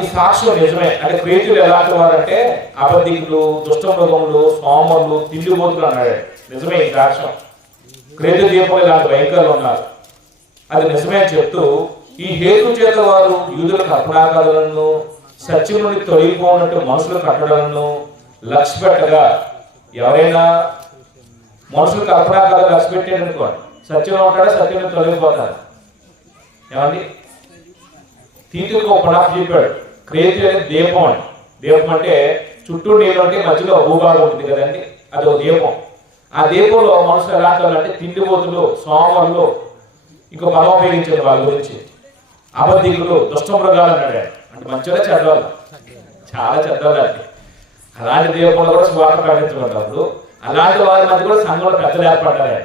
ఈ సాక్ష్యం నిజమే. అంటే క్రేతులు ఎలాంటి వారంటే అబద్ధికులు, దుష్టమృగములు, సోమరులు, తిండిబోతులు అన్నాడు. నిజమే ఈ సాక్ష్యం. క్రేతు దీపం ఇలాంటి భయంకరులు ఉన్నారు, అది నిజమే అని చెప్తూ ఈ హేతు చేత వారు యూదుల కల్పనాకాలను, సత్యం నుండి తొలగిపోయినట్టు మనుషుల కట్టడలను లక్ష్య పెట్టగా, ఎవరైనా మనుషులు కల్పనాకాలను లక్ష్య పెట్టాడు అనుకోండి, సత్యంలో ఉంటాడా, సత్యం నుండి తొలగిపోతాడు. ఏమండి, తీతుకు ఒక పడాపు చెప్పాడు. క్రేతు అనేది దీపం అని. దీపం అంటే చుట్టూ నీళ్ళు అంటే మధ్యలో భూభాగం ఉంటుంది కదండి, అది ఒక దీపం. ఆ దీపంలో మనుషులు ఎలాంటి వాళ్ళు అంటే తిండిబోతులు, సోమరులు, ఇంకో పదం ఉపయోగించారు వాళ్ళ గురించి, అబద్ధికులు, దుష్టమృగాలు అన్నాడు. అంటే మంచిగా చెడ్డవాళ్ళు, చాలా చెడ్డవాళ్ళు. అంటే అలాంటి దీపంలో కూడా స్వార్థ ప్రకటించబడ్డప్పుడు అలాంటి వారి మధ్య కూడా సంఘంలో పెద్దలు ఏర్పడ్డారు.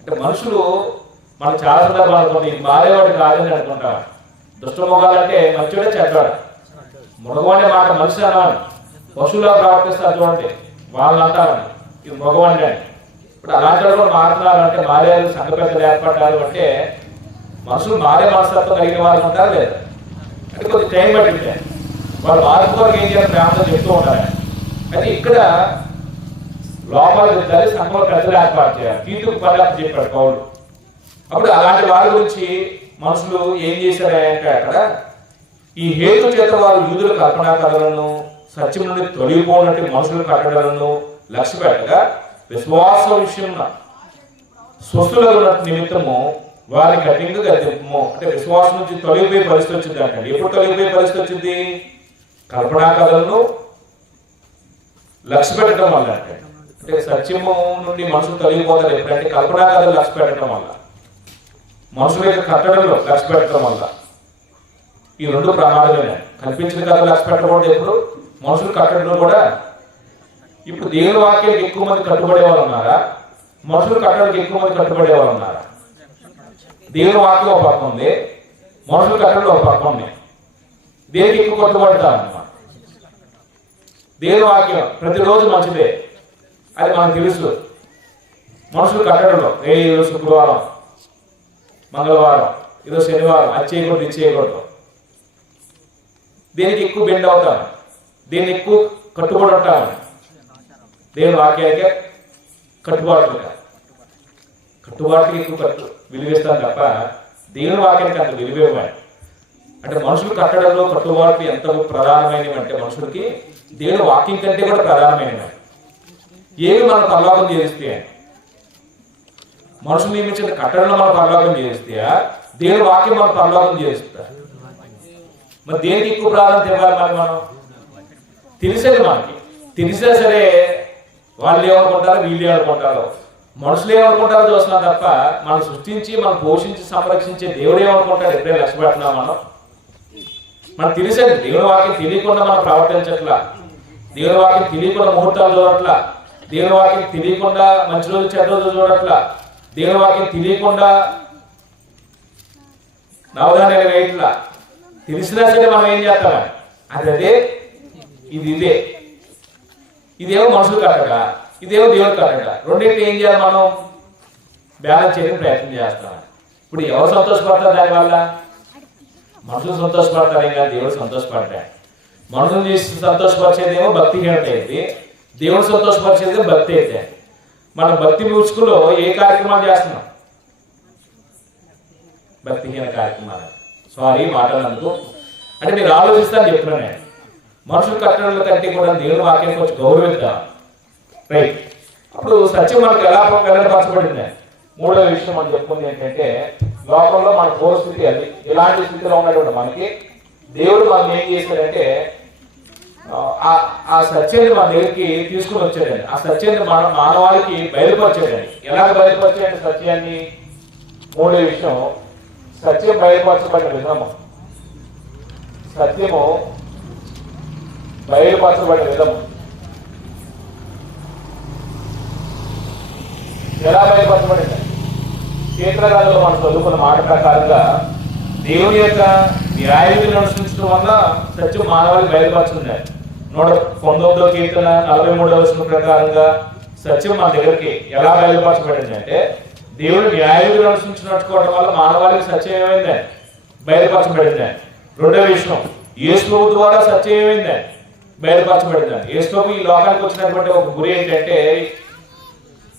అంటే మనుషులు మనం చాలా సందర్భాలు అనుకుంటాం, ఇది మారేవాడు కాదని అనుకుంటాం. దుష్టమృగాలు అంటే మంచిగా చెడ్డవాడు. మృగవాణి మాట మనిషి అన్నాను, పశువులా ప్రవర్తిస్తారు చూడండి, వాళ్ళు అంటారండి ఇది మృగవాణి అని. ఇప్పుడు అలాంటి కూడా మారుతున్నారు అంటే, మారేవాళ్ళు సంఘ పెద్దలు ఏర్పడ్డారు అంటే మనుషులు మారే మనస్తత్వం కలిగిన వాళ్ళు ఉంటారు లేదా? అంటే కొద్ది టైం పట్టింది, వాళ్ళు మార్పుకోవడానికి ఏం చేయాలి ప్రేమతో చెప్తూ ఉంటారు. అయితే ఇక్కడ లోపాలు చెప్తారు, సంఘంలో పెద్దలు ఏర్పాటు చేయాలి. తీతుకు పర్యాప్తం చెప్పాడు పౌలు. అప్పుడు అలాంటి వారి గురించి మనుషులు ఏం చేశారంటే అక్కడ ఈ హేతు చేత వారు యూదుల కల్పనాకాలను, సత్యం నుండి తొలగిపోయినట్టు మనుషుల కట్టడలను లక్ష్య పెట్టగా, విశ్వాసం విషయంలో స్వస్థులైనట్టు నిమిత్తము వారి కఠినంగా గద్దెము. అంటే విశ్వాసం నుంచి తొలగిపోయే పరిస్థితి వచ్చింది అంటండి. ఎప్పుడు తొలగిపోయే పరిస్థితి వచ్చింది? కల్పనాకాలను లక్ష్య పెట్టడం వల్ల. అంటే సత్యము నుండి మనుషులు తొలగిపోతారు ఎప్పుడంటే కల్పనాకాలను లక్ష్య పెట్టడం వల్ల, మనుషుల యొక్క కట్టడంలో లక్ష్య పెట్టడం వల్ల. ఈ రెండు ప్రమాదమే. కల్పించిన కథలు లక్ష్య పెట్టకూడదు ఎప్పుడు, మనుషులు కట్టడంలో కూడా. ఇప్పుడు దేవుని వాక్యానికి ఎక్కువ మంది కట్టుబడే వాళ్ళు ఉన్నారా, మనుషులు కట్టడానికి ఎక్కువ మంది కట్టుబడే వాళ్ళు ఉన్నారా? దేవుని వాక్యం ఒక పక్క ఉంది, మనుషులు కట్టడం ఒక పక్క ఉంది. దేనికి ఎక్కువ కట్టుబడతారు అన్నమాట. దేవుని వాక్యం ప్రతిరోజు మంచిదే, అది మనకు తెలుసు. మనుషులు కట్టడంలో ఈరోజు శుక్రవారం, మంగళవారం, ఈరోజు శనివారం, అది చేయకూడదు, ఇది చేయకూడదు. దేనికి ఎక్కువ బెండ్ అవుతాం, దేనికి ఎక్కువ కట్టుబడి ఉంటాం, దేవుని వాక్యానికే కట్టుబాటుగా కట్టుబాటుకి ఎక్కువ విలువిస్తాం తప్ప దేవుని వాక్యానికి అంత విలువేమని. అంటే మనుషులు కట్టడంలో కట్టుబాటు ఎంత ప్రధానమైనవి అంటే మనుషులకి దేవుని వాక్యం కంటే కూడా ప్రధానమైనవి. ఏవి మనం పరలోకం చేస్తే మనుషులు నియమించిన కట్టడంలో మనం పరలోకం చేస్తే దేవుని వాక్యం మనం పరలోకం చేస్తా. మరి దేనికి ఎక్కువ ప్రాధాన్యత ఇవ్వాలి? మరి మనం తెలిసేది మనకి తెలిసినా సరే వాళ్ళు ఏమనుకుంటారో వీళ్ళు ఏమనుకుంటారో మనుషులు ఏమనుకుంటారో చూస్తున్నాం తప్ప మనం సృష్టించి మనం పోషించి సంరక్షించే దేవుడు ఏమనుకుంటాడు ఎప్పుడైనా లక్ష్యపెడుతున్నాం మనం. మనకు తెలిసేది దేవుని వాక్యం తెలియకుండా మనం ప్రవర్తించట్లా, దేవుని వాక్యం తెలియకుండా ముహూర్తాలు చూడట్లా, దేవుని వాక్యం తెలియకుండా మంచి రోజు చెడ్డ రోజు చూడట్లా, దేవుని వాక్యం తెలియకుండా నవధాన్యాలు వేయట్లా. తెలిసినా సరే మనం ఏం చేస్తామా అదే ఇదేమో మనుషులు కట్టక, ఇదేమో దేవుడు కట్టక, రెండింటిని ఏం చేయాలి మనం బ్యాలెన్స్ చేయడానికి ప్రయత్నం చేస్తాం. ఇప్పుడు ఎవరు సంతోషపడతారు దానివల్ల? మనుషులు సంతోషపడతారు, ఇంకా దేవుడు సంతోషపడతాడు. మనుషులు చేసి సంతోషపరిచేదేమో భక్తిహీనత అయితే, దేవుడు సంతోషపరిచేది భక్తి అయితే. మన భక్తి మ్యూజిక్లో ఏ కార్యక్రమాలు చేస్తున్నాం? భక్తిహీన కార్యక్రమాలు. సారీ మాట్లాడినందుకు. అంటే మీరు ఆలోచిస్తాను చెప్తున్నాను నేను. మనుషులు కట్టడంలో కంటే కూడా దేవుని వాక్యానికి వచ్చి గౌరవిద్దాం. రైట్. అప్పుడు సత్యం మనకు ఎలా వెల్లడిపరచబడింది? మూడో విషయం మనం చెప్పుకుంది ఏంటంటే లోకంలో మన పూర్వస్థితి అది. ఇలాంటి స్థితిలో ఉన్నటువంటి మనకి దేవుడు మనం ఏం చేశాడంటే ఆ సత్యాన్ని మన దగ్గరికి తీసుకుని వచ్చాడండి. ఆ సత్యాన్ని మన మానవాళికి బయలుపరిచాడండి. ఎలాగ బయలుపరిచాడండి సత్యాన్ని? మూడో విషయం, సత్యం బయలుపరచబడిన విధానం. సత్యము బయలుపరచబడిన విధము ఎలా బయలుపరచబడింది? కీర్తనకారులు మనం చదువుకున్న మాట ప్రకారంగా దేవుని యొక్క న్యాయాన్ని అనుసరించడం వల్ల సత్యం మానవాళికి బయలుపరచుకున్నాయి. 119వ కీర్తన 43వ వచనం ప్రకారంగా సత్యం మన దగ్గరికి ఎలా బయలుపరచబడింది అంటే దేవుని న్యాయాన్ని అనుసరించినట్టుకోవడం వల్ల మానవాళికి సత్యం ఏమైంది? బయలుపరచబడింది. రెండవ విషయం, యేసు ద్వారా సత్యం ఏమైంది? బయలుపరచబడింది. యేసు ఈ లోకానికి వచ్చినటువంటి ఒక గురి ఏంటంటే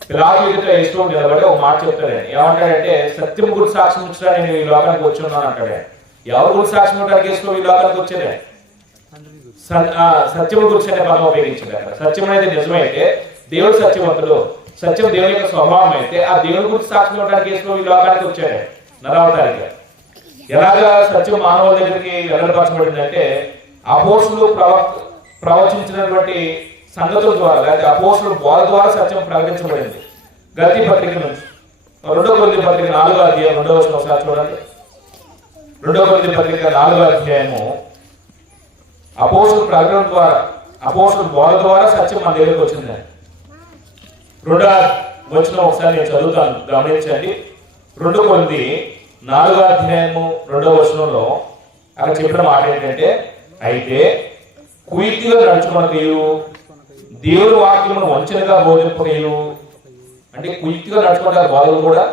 పిలాతు ఎదుట యేసు నిలబడి ఒక మాట చెప్తాడు. ఏమంటాడంటే సత్యం గురించి సాక్ష్యం ఇచ్చినా నేను ఈ లోకానికి వచ్చి ఉన్నాను అంటాడు. ఎవరి గురించి సాక్ష్యం ఇవ్వడానికి యేసు ఈ లోకానికి వచ్చేదే? సత్యం గురించి అనే పదం ఉపయోగించాడు. సత్యం అనేది నిజమైతే దేవుడు సత్యవంతుడు, సత్యం దేవుని యొక్క స్వభావం అయితే ఆ దేవుని గురించి సాక్ష్యం ఇవ్వడానికి యేసు ఈ లోకానికి వచ్చాడు నరవతారిగా. ఎలాగా సత్యం మానవుల దగ్గరికి వెల్లడిపరచబడిందంటే అపోస్తులు ప్రవచించినటువంటి సంగతుల ద్వారా లేదా అపోస్తుల బోధ ద్వారా సత్యం ప్రకటించబడింది. గలతీ పత్రిక నుంచి 2 కొరింథీ పత్రిక 4వ అధ్యాయం 2వ వచనం ఒకసారి చూడండి. 2 కొరింథీ పత్రిక 4వ అధ్యాయము అపోస్తుల ప్రకటన ద్వారా అపోస్తుల బోధ ద్వారా సత్యం మన దగ్గరికి వచ్చింది. 2వ వచనం ఒకసారి నేను చదువుతాను, గమనించండి. 2 కొరింథీ 4వ అధ్యాయము 2వ వచనంలో అక్కడ చెప్పిన మాట ఏంటంటే అయితే కుయుక్తిగా నడుచుకునకయు దేవుని వాక్యమును వంచనగా బోధింపకయు. అంటే కుయుక్తిగా నడుచుకుంటారు బోధలు కూడా.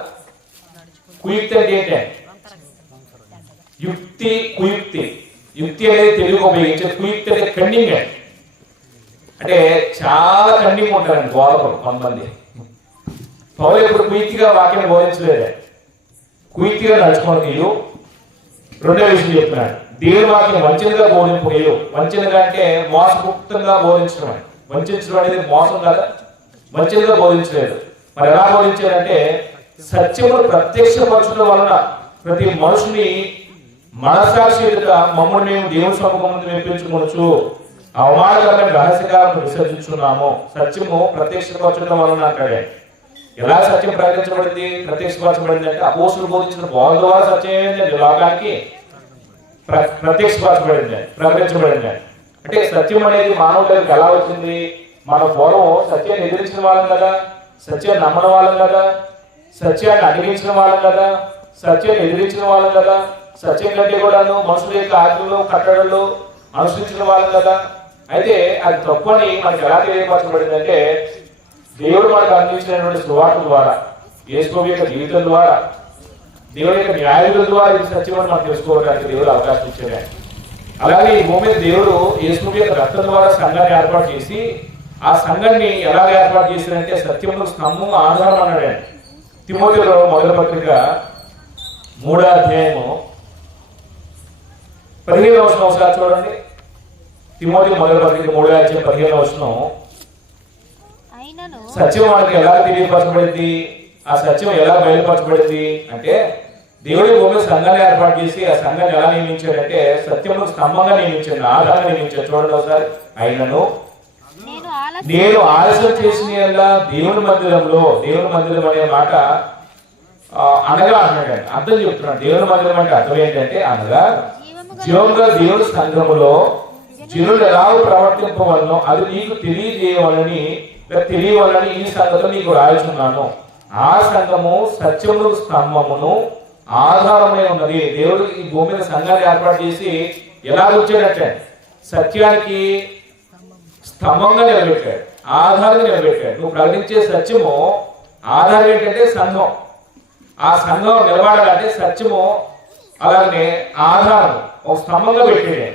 కుయుక్తి అంటే ఏంటంటే యుక్తి, కుయుక్తి. యుక్తి అనేది తెలుగు ఉపయోగించే, కుయుక్తి అంటే కన్నింగ్. అంటే చాలా కన్నింగ్ ఉంటారండి బోధకులు కొంతమంది. పౌలు ఎప్పుడు కుయుక్తిగా వాక్యాన్ని బోధించలేదు. కుయుక్తిగా నడుచుకోనకయు. రెండో విషయం చెప్తున్నాడు, దేవుని వాక్యం వంచనగా బోధింపకయు. వంచనగా అంటే మోసముక్తంగా బోధించడం. వంచడం అనేది మోసం కదా, వంచనగా బోధించలేదు. మరి ఎలా బోధించాడంటే సత్యమును ప్రత్యక్షపరచడం వలన ప్రతి మనుషుని మనసాక్షి ఎదుట మమ్మల్ని మేము దేవుని సముఖం ముందు మెప్పించుకోవచ్చు, అవమానకరమైన రహస్యకాలను విసర్జించున్నాము. సత్యము ప్రత్యక్షపరచడం వలన అంటాడే. ఎలా సత్యం ప్రకటించబడింది, ప్రత్యక్షపరచబడింది అంటే అపోస్తులు బోధించిన బోధ ద్వారా సత్యం ఏంటంటే లోకానికి ప్రత్యక్షపరచబడింది, ప్రకటించబడింది. అంటే సత్యం అనేది మానవులకు ఎలా వచ్చింది? మన పూర్వం సత్యాన్ని ఎదిరించిన వాళ్ళం కదా, సత్యాన్ని నమ్మని వాళ్ళం కదా, సత్యాన్ని అడిగించిన వాళ్ళం కదా, సత్యాన్ని ఎదిరించిన వాళ్ళం కదా, సత్యం కంటే కూడా మనుషుల యొక్క ఆజ్ఞలు కట్టడలు అనుసరించిన వాళ్ళం కదా. అయితే అది తప్పని మనకి ఎలా తెలియపరచబడింది అంటే దేవుడు మనకు అందించినటువంటి సువార్త ద్వారా, యేసు యొక్క జీవితం ద్వారా, దేవుడి యొక్క న్యాయాల ద్వారా ఇది సత్యం అని మనం తెలుసుకోవడానికి దేవుడు అవకాశం ఇచ్చాడు. అలాగే ఈ భూమి మీద దేవుడు యేసు యొక్క రక్తం ద్వారా సంఘాన్ని ఏర్పాటు చేసి ఆ సంఘాన్ని ఎలా ఏర్పాటు చేశారంటే సత్యములకు స్తంభం ఆధారం అన్నాడు. తిమోతిలో మొదటి పత్రిక 3వ అధ్యాయము 15వ వచనం ఒకసారి చూడండి. తిమోతి మొదటి పత్రిక 3వ అధ్యాయం 15వ వచనం. సత్యం మనకి ఎలా తెలియపరచబడింది, ఆ సత్యం ఎలా బయలుపరచబడింది అంటే దేవుడి భూమి సంఘాన్ని ఏర్పాటు చేసి ఆ సంఘాన్ని ఎలా నియమించాడంటే సత్యములకు స్తంభంగా నియమించాడు, ఆధారంగా నియమించాడు. చూడండి ఒకసారి. అయినను నేను ఆలస్యం చేసిన దేవుని మందిరం అనే మాట అనగా అన్నాడు. అర్థం చెప్తున్నాడు. దేవుని మందిరం అంటే అర్థం ఏంటంటే అనగా జీవంగా దేవుని సంఘములో జనులు ఎలా ప్రవర్తింపవలనో అది నీకు తెలియజేయవలని ఈ సంగతి నీకు రాయుచున్నాను. ఆ సంఘము సత్యములకు స్తంభమును ఆధారమై ఉన్నది. దేవుడు ఈ భూమి మీద సంఘాన్ని ఏర్పాటు చేసి ఎలా వచ్చాడంటే సత్యానికి స్తంభంగా నిలబెట్టాడు, ఆధారంగా నిలబెట్టాడు. నువ్వు ప్రకటించే సత్యము ఆధారం ఏంటంటే సంఘం. ఆ సంఘం నిలబడాలంటే సత్యము అలాగే ఆధారం ఒక స్తంభంగా పెట్టాడు.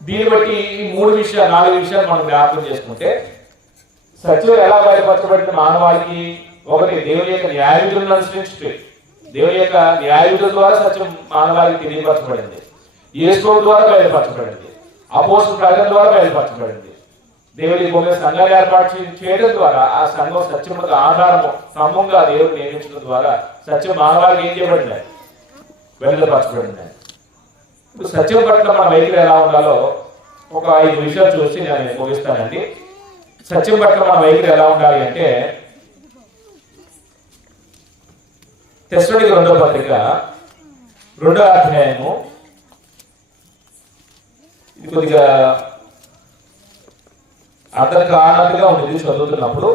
దీన్ని బట్టి ఈ 4 విషయాలు మనం జ్ఞాపకం చేసుకుంటే సత్యం ఎలా బయలుపరచబడింది మానవాళికి. ఒకటి, దేవుని యొక్క న్యాయవిధులను అనుసరించి దేవుని యొక్క న్యాయవిధుల ద్వారా సత్యం మానవాళికి తెలియపరచబడింది. యేసు ద్వారా బయలుపరచబడింది, అపోస్తలుల ప్రకటన ద్వారా బయలుపరచబడింది. దేవుని భూమి సంఘాన్ని ఏర్పాటు చేయడం ద్వారా ఆ సంఘం సత్యములకు ఆధారము స్తంభంగా దేవుడు నియమించడం ద్వారా సత్యం మానవాళికి ఏం చేయబడింది, బయలుపరచబడింది. ఇప్పుడు సత్యం పట్ల మన వైఖరి ఎలా ఉండాలో ఒక 5 విషయాలు చూసి నేను ముగిస్తానండి. సత్యం పట్ల మన వైఖరి ఎలా ఉండాలి అంటే తెస్సలోనికీయులకు 2వ పత్రిక 2వ అధ్యాయము. ఇది కొద్దిగా అర్థం కానట్టుగా ఉంది చదువుతున్నప్పుడు.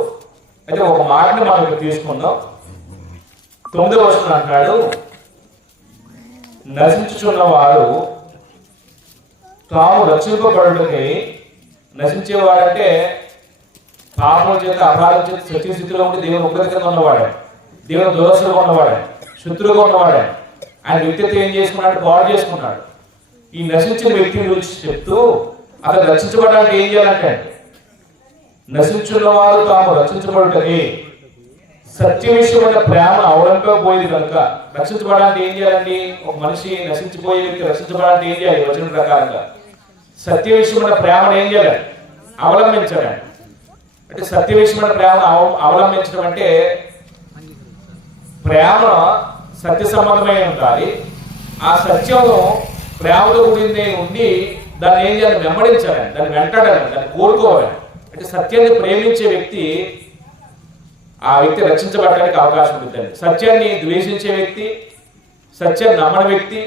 అయితే ఒక మాటని మనం ఇక్కడ తీసుకుందాం. 9వ వచనం అంటున్నాడు, నశించుచున్న వారు తాము రక్షింపబడుటకై, నశించేవాడంటే పాపం చేత అపరాధం చేత సత్య స్థితిలో ఉండి దేవుని ఉగ్రతగా ఉన్నవాడే, దేవుని దోషులుగా ఉన్నవాడే, శత్రువుగా ఉన్నవాడే. ఆయన వ్యక్తిత్వం ఏం చేసుకున్నాడు, పాడు చేసుకున్నాడు. ఈ నశించిన వ్యక్తిని గురించి చెప్తూ అతను రక్షించబడడానికి ఏం చేయాలంటే నశించున్న వారు తాము రక్షించబడుటని సత్య విషయమైన ప్రేమను అవలంబిపోయేది కనుక రక్షించబడడానికి ఏం చేయాలండి. ఒక మనిషి నశించిపోయే వ్యక్తి రక్షించబడడానికి ఏం చేయాలి, వచనం ప్రకారంగా సత్య విషయమైన ప్రేమను ఏం చేయాలి, అవలంబించాలండి. అంటే సత్య విషయమైన ప్రేమను అవలంబించడం అంటే ప్రేమ సత్య సంబంధమై ఉండాలి. ఆ సత్యం ప్రేమతో కూడింది ఉండి దాన్ని ఏం చేయాలి, వెంబడించాలని, దాన్ని వెంటాడాలి, దాన్ని కోరుకోవాలి. అంటే సత్యాన్ని ప్రేమించే వ్యక్తి ఆ వ్యక్తి రక్షించబడడానికి అవకాశం ఉంటుంది. సత్యాన్ని ద్వేషించే వ్యక్తి, సత్యాన్ని నమ్మని వ్యక్తి,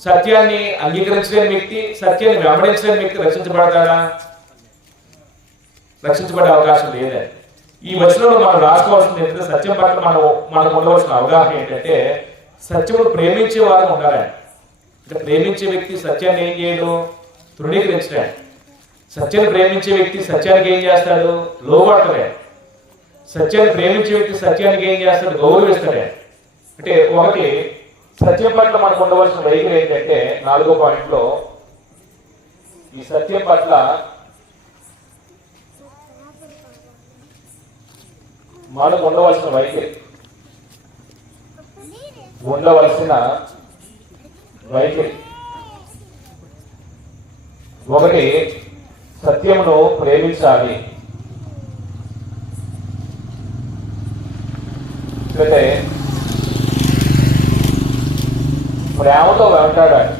సత్యాన్ని అంగీకరించలేని వ్యక్తి, సత్యాన్ని వెంబడించలేని వ్యక్తి రక్షించబడతాడా? రక్షించబడే అవకాశం లేదే. ఈ వచనంలో మనం రాసుకోవాల్సింది ఏంటంటే సత్యం పట్ల మనకు ఉండవలసిన అవగాహన ఏంటంటే సత్యమును ప్రేమించే వారు ఉండాలని. అంటే ప్రేమించే వ్యక్తి సత్యాన్ని ఏం చేయడు, తృణీకరించలే. సత్యాన్ని ప్రేమించే వ్యక్తి సత్యానికి ఏం చేస్తాడు, లోబడతాడే. సత్యాన్ని ప్రేమించే వ్యక్తి సత్యానికి ఏం చేస్తాడు, గౌరవిస్తాడే. అంటే ఒకటి, సత్యం పట్ల మనకు ఉండవలసిన వైఖరి ఏంటంటే 4వ పాయింట్లో ఈ సత్యం పట్ల మనకు ఉండవలసిన వైఖరి ఒకటి, సత్యమును ప్రేమించాలి. అయితే ప్రేమతో వెంటాడాలి,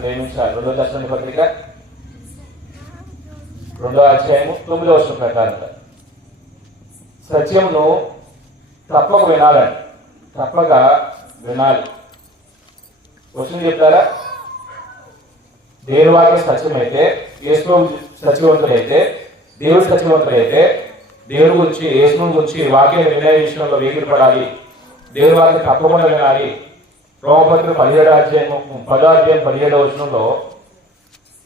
ప్రేమించాలి. 2వ దశలోని పత్రిక 2వ అధ్యాయము 9వ వచనం ప్రకారంగా సత్యమును తప్పక వినాలి. వచనం చెప్తారా? దేవుని వాక్యం సత్యమైతే, యేసు సత్యవంతుడైతే, దేవుడు సత్యవంతుడైతే దేవుని గురించి, యేసు గురించి వాక్యాన్ని వినే విషయంలో వేగిరపడాలి. దేవుని వాక్యం తప్పకుండా వినాలి. రోమపత్రిక 10వ అధ్యాయం 17వ వచనంలో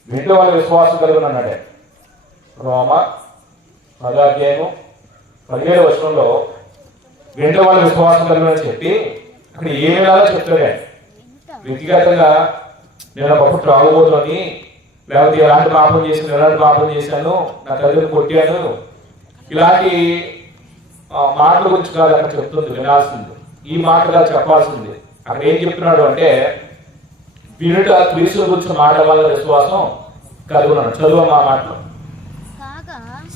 వింటూ వాళ్ళ విశ్వాసం కలుగును అన్నాడే. రోమ 10వ అధ్యాయం 17వ వచనంలో వింటూ వాళ్ళ విశ్వాసం కలుగునని చెప్పి అక్కడ ఏమి వినాలో చెప్తాడే. వ్యక్తిగతంగా నేను ఒకప్పుడు త్రాగుబోతుని, లేకపోతే ఎలాంటి పాపం చేశాను, నా తల్లిని కొట్టాను, ఇలాంటి మాటల గురించి కాదు అక్కడ చెప్తుంది వినాల్సింది. ఈ మాటగా చెప్పాల్సింది. అక్కడ ఏం చెప్తున్నాడు అంటే, వినుట క్రీస్తు గురించి మాట వల్ల విశ్వాసం కలుగున్నాడు. చదువు మా మాటలు.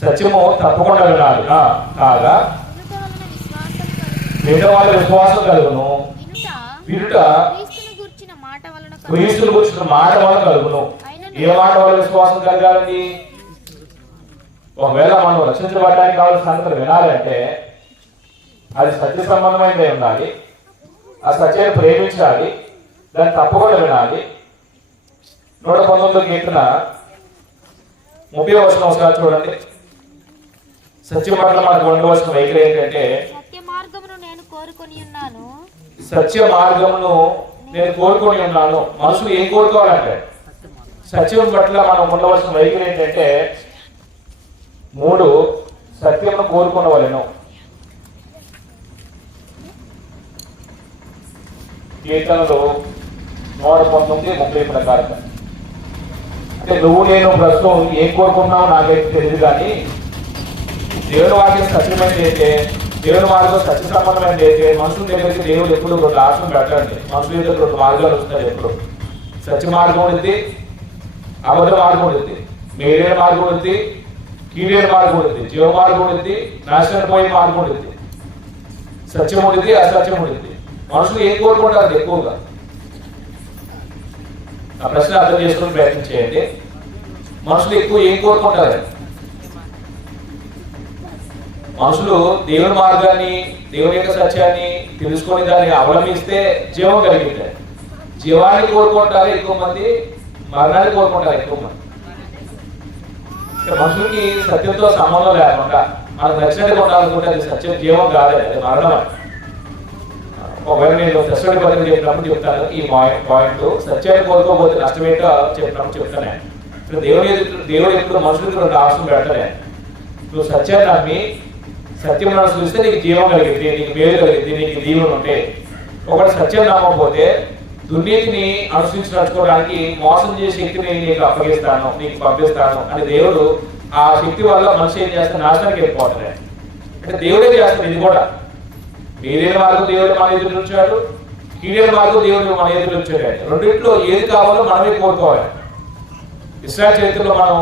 సత్యము తప్పకుండా వినాలి. కాగా వినడం వల్ల విశ్వాసం కలుగును. వినుట క్రీస్తుని గురించిన మాట వల్ల కలుగును. ఏ మాట వల్ల విశ్వాసం కలగాలండి? ఒకవేళ మనం రక్షించబడడానికి కావాల్సిన సంగతులు వినాలంటే అది సత్య సంబంధమైనదే ఉండాలి. ఆ సత్యాన్ని ప్రేమించాలి. దాన్ని తప్పకుండా వినాలి. 119 కీర్తన 30వ వచనం ఒకసారి చూడండి. సత్యం పట్ల మనకు ఉండవలసిన వైఖరి ఏంటంటే, సత్య మార్గమును నేను కోరుకొని ఉన్నాను. మనుషులు ఏం కోరుకోవాలంటే, సత్యం పట్ల మనం ఉండవలసిన వైఖరి ఏంటంటే 3 సత్యమును కోరుకునవలెను. కీర్తనలు 119:30 ప్రకారం. అంటే నువ్వు నేను ప్రస్తుతం ఏం కోరుకున్నావు నాకైతే తెలియదు, కానీ దేవుని వాక్యం సత్యమైనది అయితే, దేవుని మార్గం సత్య సంబంధమైనది అయితే, మనుషుల దగ్గరికి దేవుడు ఎప్పుడు 2 ఆశలు పెట్టండి. మనుషుల దగ్గర 2 మార్గాలు వస్తాయి. ఎప్పుడు సత్య మార్గం ఉంది, అబద్ధ మార్గం ఉంది, మేలైన మార్గం ఉంది, కీడైన మార్గం ఉంది, జీవ మార్గం ఉంది, నాశనం పోయే మార్గం ఉంది. సత్యం ఉంది, అసత్యం ఉంది. మనుషులు ఏం కోరుకుంటారు ఎక్కువగా? ఆ ప్రశ్న అర్థం చేసుకుని ప్రయత్నం చేయండి. మనుషులు ఎక్కువ ఏం కోరుకుంటారు? మనుషులు దేవుని మార్గాన్ని, దేవుని యొక్క సత్యాన్ని తెలుసుకొని దాన్ని అవలంబిస్తే జీవం కలిగితే, జీవాన్ని కోరుకుంటారు ఎక్కువ మంది, మరణాన్ని కోరుకుంటారు ఎక్కువ మంది. మనుషులకి సత్యంతో సంబంధం లేకుండా మనకు నచ్చినట్టుగా ఉండాలనుకుంటే అది సత్యం, జీవం కాదు, అది మరణం. ఒకవేళ నేను దశరథ పదవి చెప్పినప్పుడు చెప్తాను ఈ పాయింట్. సత్యాన్ని కోరుకోబోతే నష్టమేంటో చెప్పినప్పుడు చెప్తానే. దేవుడు ఎప్పుడు మనుషులకు 2 ఆశలు పెట్టలే. నువ్వు సత్యాన్ని నమ్మి సత్యం చూస్తే నీకు జీవం కలిగింది, నీకు మేలు కలిగింది, నీకు దీవులు ఉంటాయి. ఒకటి సత్యం నమ్మకపోతే దుర్నీతిని అనుసరించి నడుచుకోవడానికి మోసం చేసే శక్తిని నీకు అప్పగిస్తాను, నీకు పంపిస్తాను అని దేవుడు ఆ శక్తి వల్ల మనిషి ఏం చేస్తాను, నాశనానికి వెళ్ళిపోతాడు. అంటే దేవుడే చేస్తాడు. ఇది కూడా మేలైన మార్గం దేవుడు మన ఎదురు ఉంచాడు, కీడైన మార్గం దేవుడు మన ఎదురు ఉంచాడు. రెండింటిలో ఏది కావాలో మనమే కోరుకోవాలి. ఇశ్రాయేలు చరిత్రలో మనం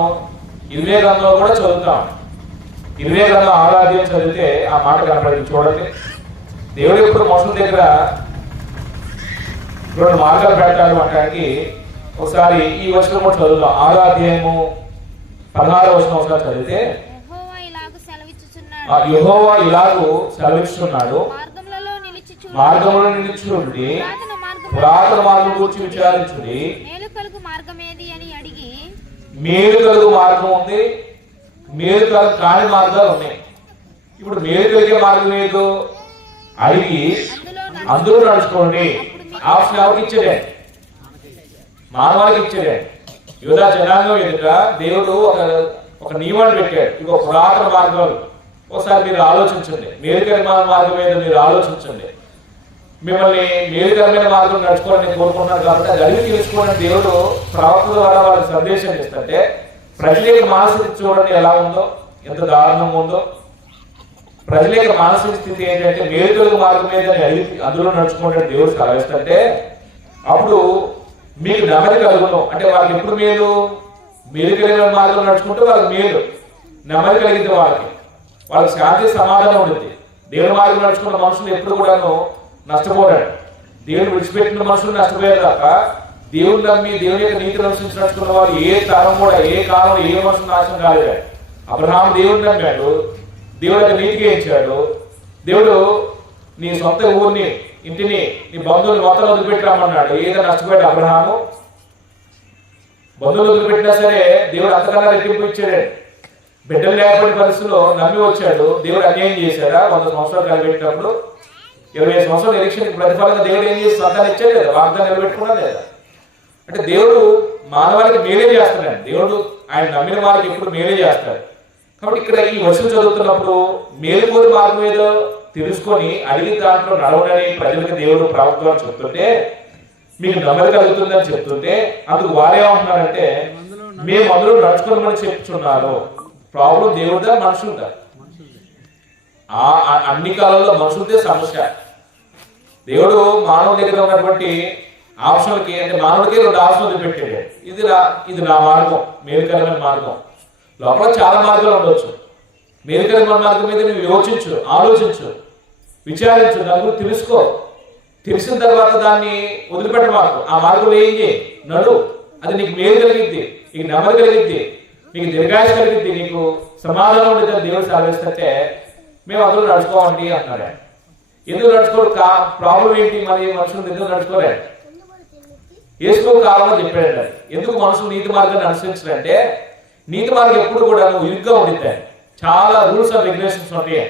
20వ గ్రంథంలో కూడా చదువుతాం. 20వ గ్రంథం 6వ అధ్యాయం చదివితే ఆ మాట కనపడింది. చూడండి, దేవుడు ఎప్పుడు మనుషుల దగ్గర 2 మార్గాలు పెట్టాలి అనడానికి ఒకసారి ఈ వచనం కూడా చదువుతాం. 6వ అధ్యాయము 16వ వచనం ఒకసారి చదివితే, యెహోవా ఇలాగు సెలవిస్తున్నాడు, మార్గంలో నిలిచి పురాతన మార్గం గురించి విచారించుడి. మేలు కలుగు మార్గం ఉంది, మేలు కలుగు కాని మార్గాలు ఉన్నాయి. ఇప్పుడు మేలు కలిగే మార్గం ఏదో అడిగి అందరూ నడుచుకోండి. ఆప్షన్ ఎవరికి ఇచ్చాడే? మానవాళికి ఇచ్చాడే. యూదా జనాంగం ఎదుట దేవుడు ఒక నియమాన్ని పెట్టాడు. ఇంకో పురాతన మార్గాలు ఒకసారి మీరు ఆలోచించండి. మేలుకరమైన మార్గం మీద మీరు ఆలోచించండి. మిమ్మల్ని మేలుకరమైన మార్గం నడుచుకోవాలని నేను కోరుకుంటున్నాను కాబట్టి అది అడిగి తెలుసుకోవాలని దేవుడు ప్రవక్త ద్వారా వాళ్ళకి సందేశం ఇస్తుంటే, ప్రజల యొక్క మానసిక చూడండి ఎలా ఉందో, ఎంత దారుణంగా ఉందో. ప్రజల యొక్క మానసిక స్థితి ఏంటంటే మేలుకలుగు మార్గం మీద అడిగి అందులో నడుచుకుంటే దేవుడు సెలవిస్తుంటే, అప్పుడు మీకు నెమ్మది కలుగును. అంటే వాళ్ళకి ఎప్పుడు మేలు కలిగిన మార్గం నడుచుకుంటే వాళ్ళకి మేలు, నెమ్మది కలిగితే వాళ్ళకి శాంతి సమాధానం ఉంటుంది. దేవుని మార్గం నడుచుకున్న మనుషులు ఎప్పుడు కూడాను నష్టపోయాడు. దేవుని విడిచిపెట్టిన మనుషులు నష్టపోయారు తప్ప దేవుని నమ్మి దేవుని యొక్క నీతిని అనుసరించి నడుచుకున్న వారు ఏ తరం కూడా, ఏ కాలంలో ఏ మనుషులు నాశనం కాలేదు. అబ్రహాము దేవుడిని నమ్మాడు, దేవుడి యొక్క నీతికి ఇచ్చాడు. దేవుడు నీ సొంత ఊరిని, ఇంటిని, నీ బంధువులు మొత్తం వదిలిపెట్టామన్నాడు. ఏదైనా నష్టపోయాడు అబ్రహాము? బంధువులు వదిలిపెట్టినా సరే దేవుడు అంతకన్నా రెట్టింపు ఇచ్చాడు. బిడ్డలు లేకపోయిన పరిస్థితుల్లో నమ్మి వచ్చాడు. దేవుడు అన్యాయం చేశాడా? 100 సంవత్సరాలు కలిపెట్టినప్పుడు 20 సంవత్సరాలు ఎలక్షన్ ప్రతిఫలంగా దేవుడు ఏం చేసి సంతానం ఇచ్చాడు లేదా? వాగ్దానం నిలబెట్టుకున్నా లేదా? అంటే దేవుడు మానవాళికి మేలే చేస్తున్నాడు. దేవుడు ఆయన నమ్మిన వారికి ఎప్పుడు మేలే చేస్తాడు. కాబట్టి ఇక్కడ ఈ వర్షం చదువుతున్నప్పుడు మేలుకోని మార్గం ఏదో తెలుసుకొని అడిగిన దాంట్లో నడవడని ప్రజలకు దేవుడు ప్రవక్తలు చెప్తుంటే, మీకు నెమ్మది కలుగుతుందని చెప్తుంటే అందుకు వారేమంటున్నారంటే మేము అందులో నడుచుకోమని చెప్తున్నారు. ప్రాబ్లం దేవుడిదా మనుషులదా? అన్ని కాలంలో మనుషులదే సమస్య. దేవుడు మానవుడి దగ్గర ఉన్నటువంటి ఆప్షన్లకి అంటే మానవుడికి 2 ఆప్షన్లు పెట్టాడు. ఇది నా మార్గం, మేలుకరమైన మార్గం. లోపల చాలా మార్గాలు ఉండొచ్చు. మేలుకరమైన మార్గం మీద నువ్వు యోచించు, ఆలోచించు, విచారించు, దాని తెలుసుకో. తెలిసిన తర్వాత దాన్ని వదిలిపెట్ట మార్గం. ఆ మార్గంలో ఏం చేయి, నడు. అది నీకు మేలు కలిగిద్ది, నీకు నెమ్మది కలిగిద్ది, నీకు దీర్ఘాయుష కలిగిద్ది, నీకు సమాధానం ఉండేది. దేవుడు సెలవిస్తే మేము అందులో నడుచుకోవండి అన్నాడు. ఎందుకు నడుచుకోరు? ప్రాబ్లం ఏంటి? మరి మనుషులు ఎందుకు నడుచుకోలేదు? యేసు కాలంలో చెప్పాడు. ఎందుకు మనుషులు నీతి మార్గాన్ని అనుసరించాలంటే నీతి మార్గం ఎప్పుడు కూడా నువ్వు ఇరుగ్గా ఉండిద్ది. చాలా రూల్స్ అండ్ రెగ్యులేషన్స్ ఉంటాయి.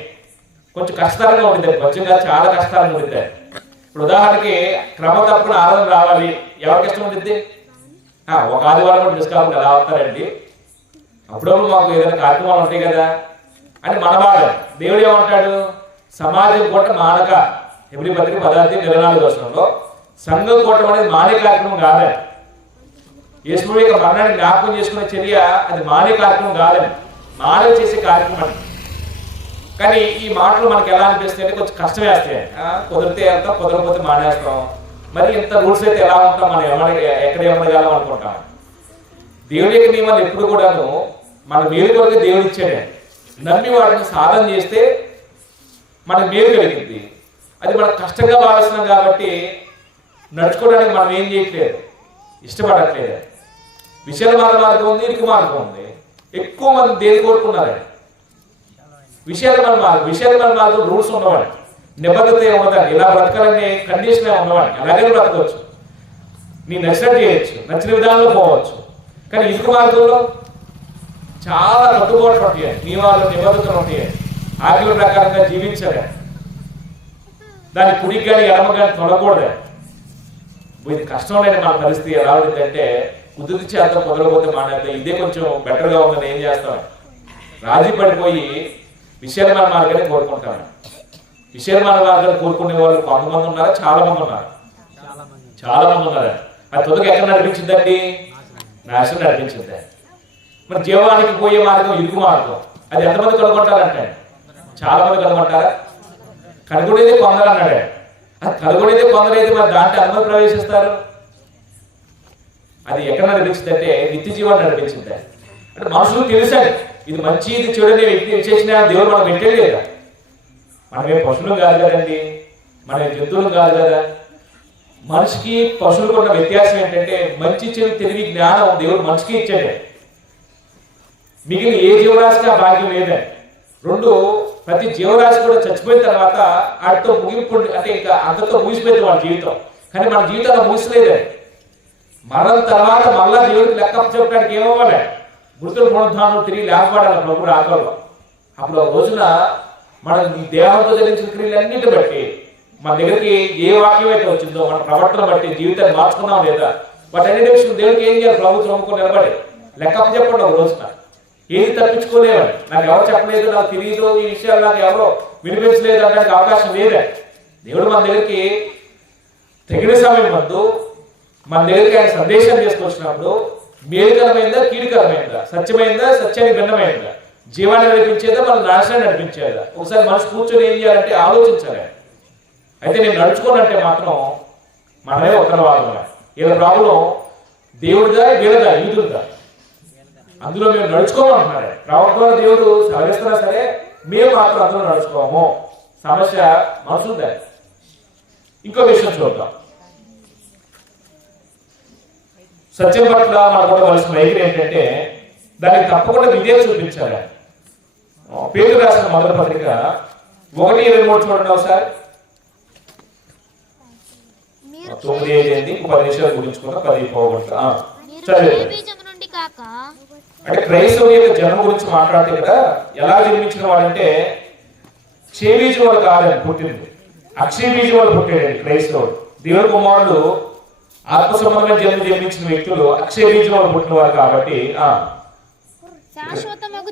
కొంచెం కష్టంగా ఉండిద్ది, కొంచెంగా చాలా కష్టాలుగా ఉండిద్ది. ఇప్పుడు ఉదాహరణకి క్రమ తప్పకుండా ఆరాధన రావాలి. ఎవరికి ఇష్టం ఉండిద్ది? ఒక ఆదివారం కూడా మిస్ కావాలి ఎలా అవుతారండి? అప్పుడప్పుడు మాకు ఏదైనా కార్యక్రమాలు ఉంటాయి కదా అని మన బాధ. దేవుడు ఏమంటాడు? సమాజం కోట మానక ఎబ్రీ పత్రిక 14:24 సంఘం కోటం అనేది మానే కార్యక్రమం కాదని, యేసు యొక్క మరణాన్ని జ్ఞాపకం చేసుకునే చర్య అది మానే కార్యక్రమం కాదని, మానవ చేసే కార్యక్రమం. కానీ ఈ మాటలు మనకి ఎలా అనిపిస్తాయి అంటే కొంచెం కష్టం వేస్తాయి. కుదిరితే వెళ్తాం, కుదరకపోతే మానేస్తాం. మరి ఇంత రూల్స్ అయితే ఎలా ఉంటాం, మనం ఎక్కడ ఏమనగలం అనుకుంటాం. దేవుడి యొక్క నియమాలు ఎప్పుడు కూడాను మన మేలు కొరకు దేవుడు ఇచ్చాడే. నమ్మి వాటిని సాధన చేస్తే మనకు మేలు కలిగింది. అది మనకు కష్టంగా భావిస్తున్నాం కాబట్టి నడుచుకోవడానికి మనం ఏం చేయట్లేదు, ఇష్టపడట్లేదు. విశాలమైన మార్గం ఉంది, ఇరుకు మార్గం ఉంది. ఎక్కువ మంది దేని కోరుకున్నారు? విశాలమైన మార్గం రూల్స్ ఉన్నవాడు, నిబద్ధత ఉండదండి. ఇలా బ్రతకాలనే కండిషన్ ఉన్నవాడు. అలాగే బ్రతకవచ్చు, నీ నచ్చినట్టు చేయొచ్చు, నచ్చిన విధానంలో పోవచ్చు. కానీ ఇరుకు మార్గంలో చాలా కట్టుబాట్లు ఉంటాయి, నియమాలు నిబద్ధతలు ఉంటాయి. ఆజ్ఞల ప్రకారంగా జీవించాలి. దాని కుడికి కానీ ఎడమ కానీ తొడకూడదు. ఇది కష్టం లేని మన పరిస్థితి ఎలా ఉంటుందంటే కుదిరి చేద్దాం, కుదరకపోతే మానేద్దాం, ఇదే కొంచెం బెటర్గా ఉందని ఏం చేస్తాం, రాజీ పడిపోయి విశాలమైన మార్గాన్ని కోరుకుంటాను. విశాలమైన మార్గాన్ని కోరుకునే వాళ్ళు కొంతమంది ఉన్నారు, చాలా మంది ఉన్నారు. అది తొలగి ఎక్కడ నడిపించిందండి? నాశనం నడిపించింది. మరి జీవానికి పోయే మార్గం ఇరుకు మార్గం. అది ఎంతమంది కనుగొంటారంటే చాలా మంది కనుగొంటారా? కనుగొనేదే కొందరు అన్నాడే. అది కనుగొనేదే కొందరైతే మరి దాంట్లో ఎంతమంది ప్రవేశిస్తారు? అది ఎక్కడ నడిపించిందంటే నిత్య జీవాన్ని నడిపించింది. అంటే మనుషులు తెలుసండి ఇది మంచి ఇది చెడునే విశేషణ దేవుడు మనం పెట్టేది లేదా? మనమే పశువులు కాదు కదండి, మన జంతువులు కాదు కదా. మనిషికి పశువులకు ఉన్న వ్యత్యాసం ఏంటంటే మంచి చెడు తెలివి జ్ఞానం దేవుడు మనిషికి ఇచ్చాడే. మిగిలిన ఏ జీవరాశికి ఆ భాగ్యం లేదండి. 2 ప్రతి జీవరాశి కూడా చచ్చిపోయిన తర్వాత వాటితో ముగింపు అంటే ఇంకా అంతతో ముగిసిపోయింది వాళ్ళ జీవితం. కానీ మన జీవితంలో ముగిసలేదండి. మరణం తర్వాత మళ్ళా దేవుడికి లెక్క చెప్పడానికి ఏమవ్వాలి? మృతుల పునరుద్ధానం తిరిగి లేకపోవడాలి ప్రభు రాకల్లో. అప్పుడు ఆ రోజున మన దేహంతో జరిగిన క్రియలన్నింటి బట్టి మన దగ్గరికి ఏ వాక్యం అయితే వచ్చిందో మన ప్రవర్తన బట్టి జీవితాన్ని మార్చుకున్నాం లేదా వాటన్నిటి విషయం దేవుడికి ఏం చేయాలి? ప్రభుత్వం నమ్ముకొని నిలబడి లెక్క చెప్పండి. ఒక రోజున ఏది తప్పించుకోలేవని, నాకు ఎవరు చెప్పలేదు, నాకు తెలియదు, ఈ విషయాలు నాకు ఎవరో వినిపించలేదు అనడానికి అవకాశం లేదే. దేవుడు మన దగ్గరికి తగిన సమయం వద్దు మన దగ్గరికి ఆయన సందేశం తీసుకొచ్చినప్పుడు మేలుకరమైందా కీడుకరమైందా, సత్యమైందా సత్యానికి భిన్నమైందా, జీవాన్ని నడిపించేదా మన నాశనాన్ని నడిపించేదా? ఒకసారి మనసు కూర్చొని ఏం చేయాలంటే ఆలోచించాలి. అయితే నేను నడుచుకోనంటే మాత్రం మనమే ఉత్తరవాదం. ఇలా ప్రాబ్లం దేవుడిదా వీళ్ళదా యూదులదా? అందులో మేము నడుచుకోమంటున్నారే. ప్రవర్తన దేవుడు సెలవిస్తున్నా సరే మేము మాత్రం అందులో నడుచుకోము. సమస్య మనసుందా? ఇంకో విషయం చూద్దాం. సత్యం పట్ల మనకు ఉండవలసిన వైఖరి ఏంటంటే దానికి తప్పకుండా విధేయత చూపించాలి. పేతురు రాసిన మొదటి పత్రిక 1:23 చూడండి ఒకసారి. 9:5 10 నిమిషాలు గురించుకున్న 10 పోగొట్ట అంటే క్రైస్తవుల యొక్క జన్మ గురించి మాట్లాడితే కదా ఎలా జన్మించిన వాడంటే క్షేబీజం వాడు కాదని పుట్టింది, అక్షయబీజం వాడు పుట్టాడండి క్రైస్తవుడు. దేవుడి కుమారుడు ఆత్మ సంబంధమైన జన్మించిన వ్యక్తులు అక్షయబీజం వాడు పుట్టిన వారు కాబట్టి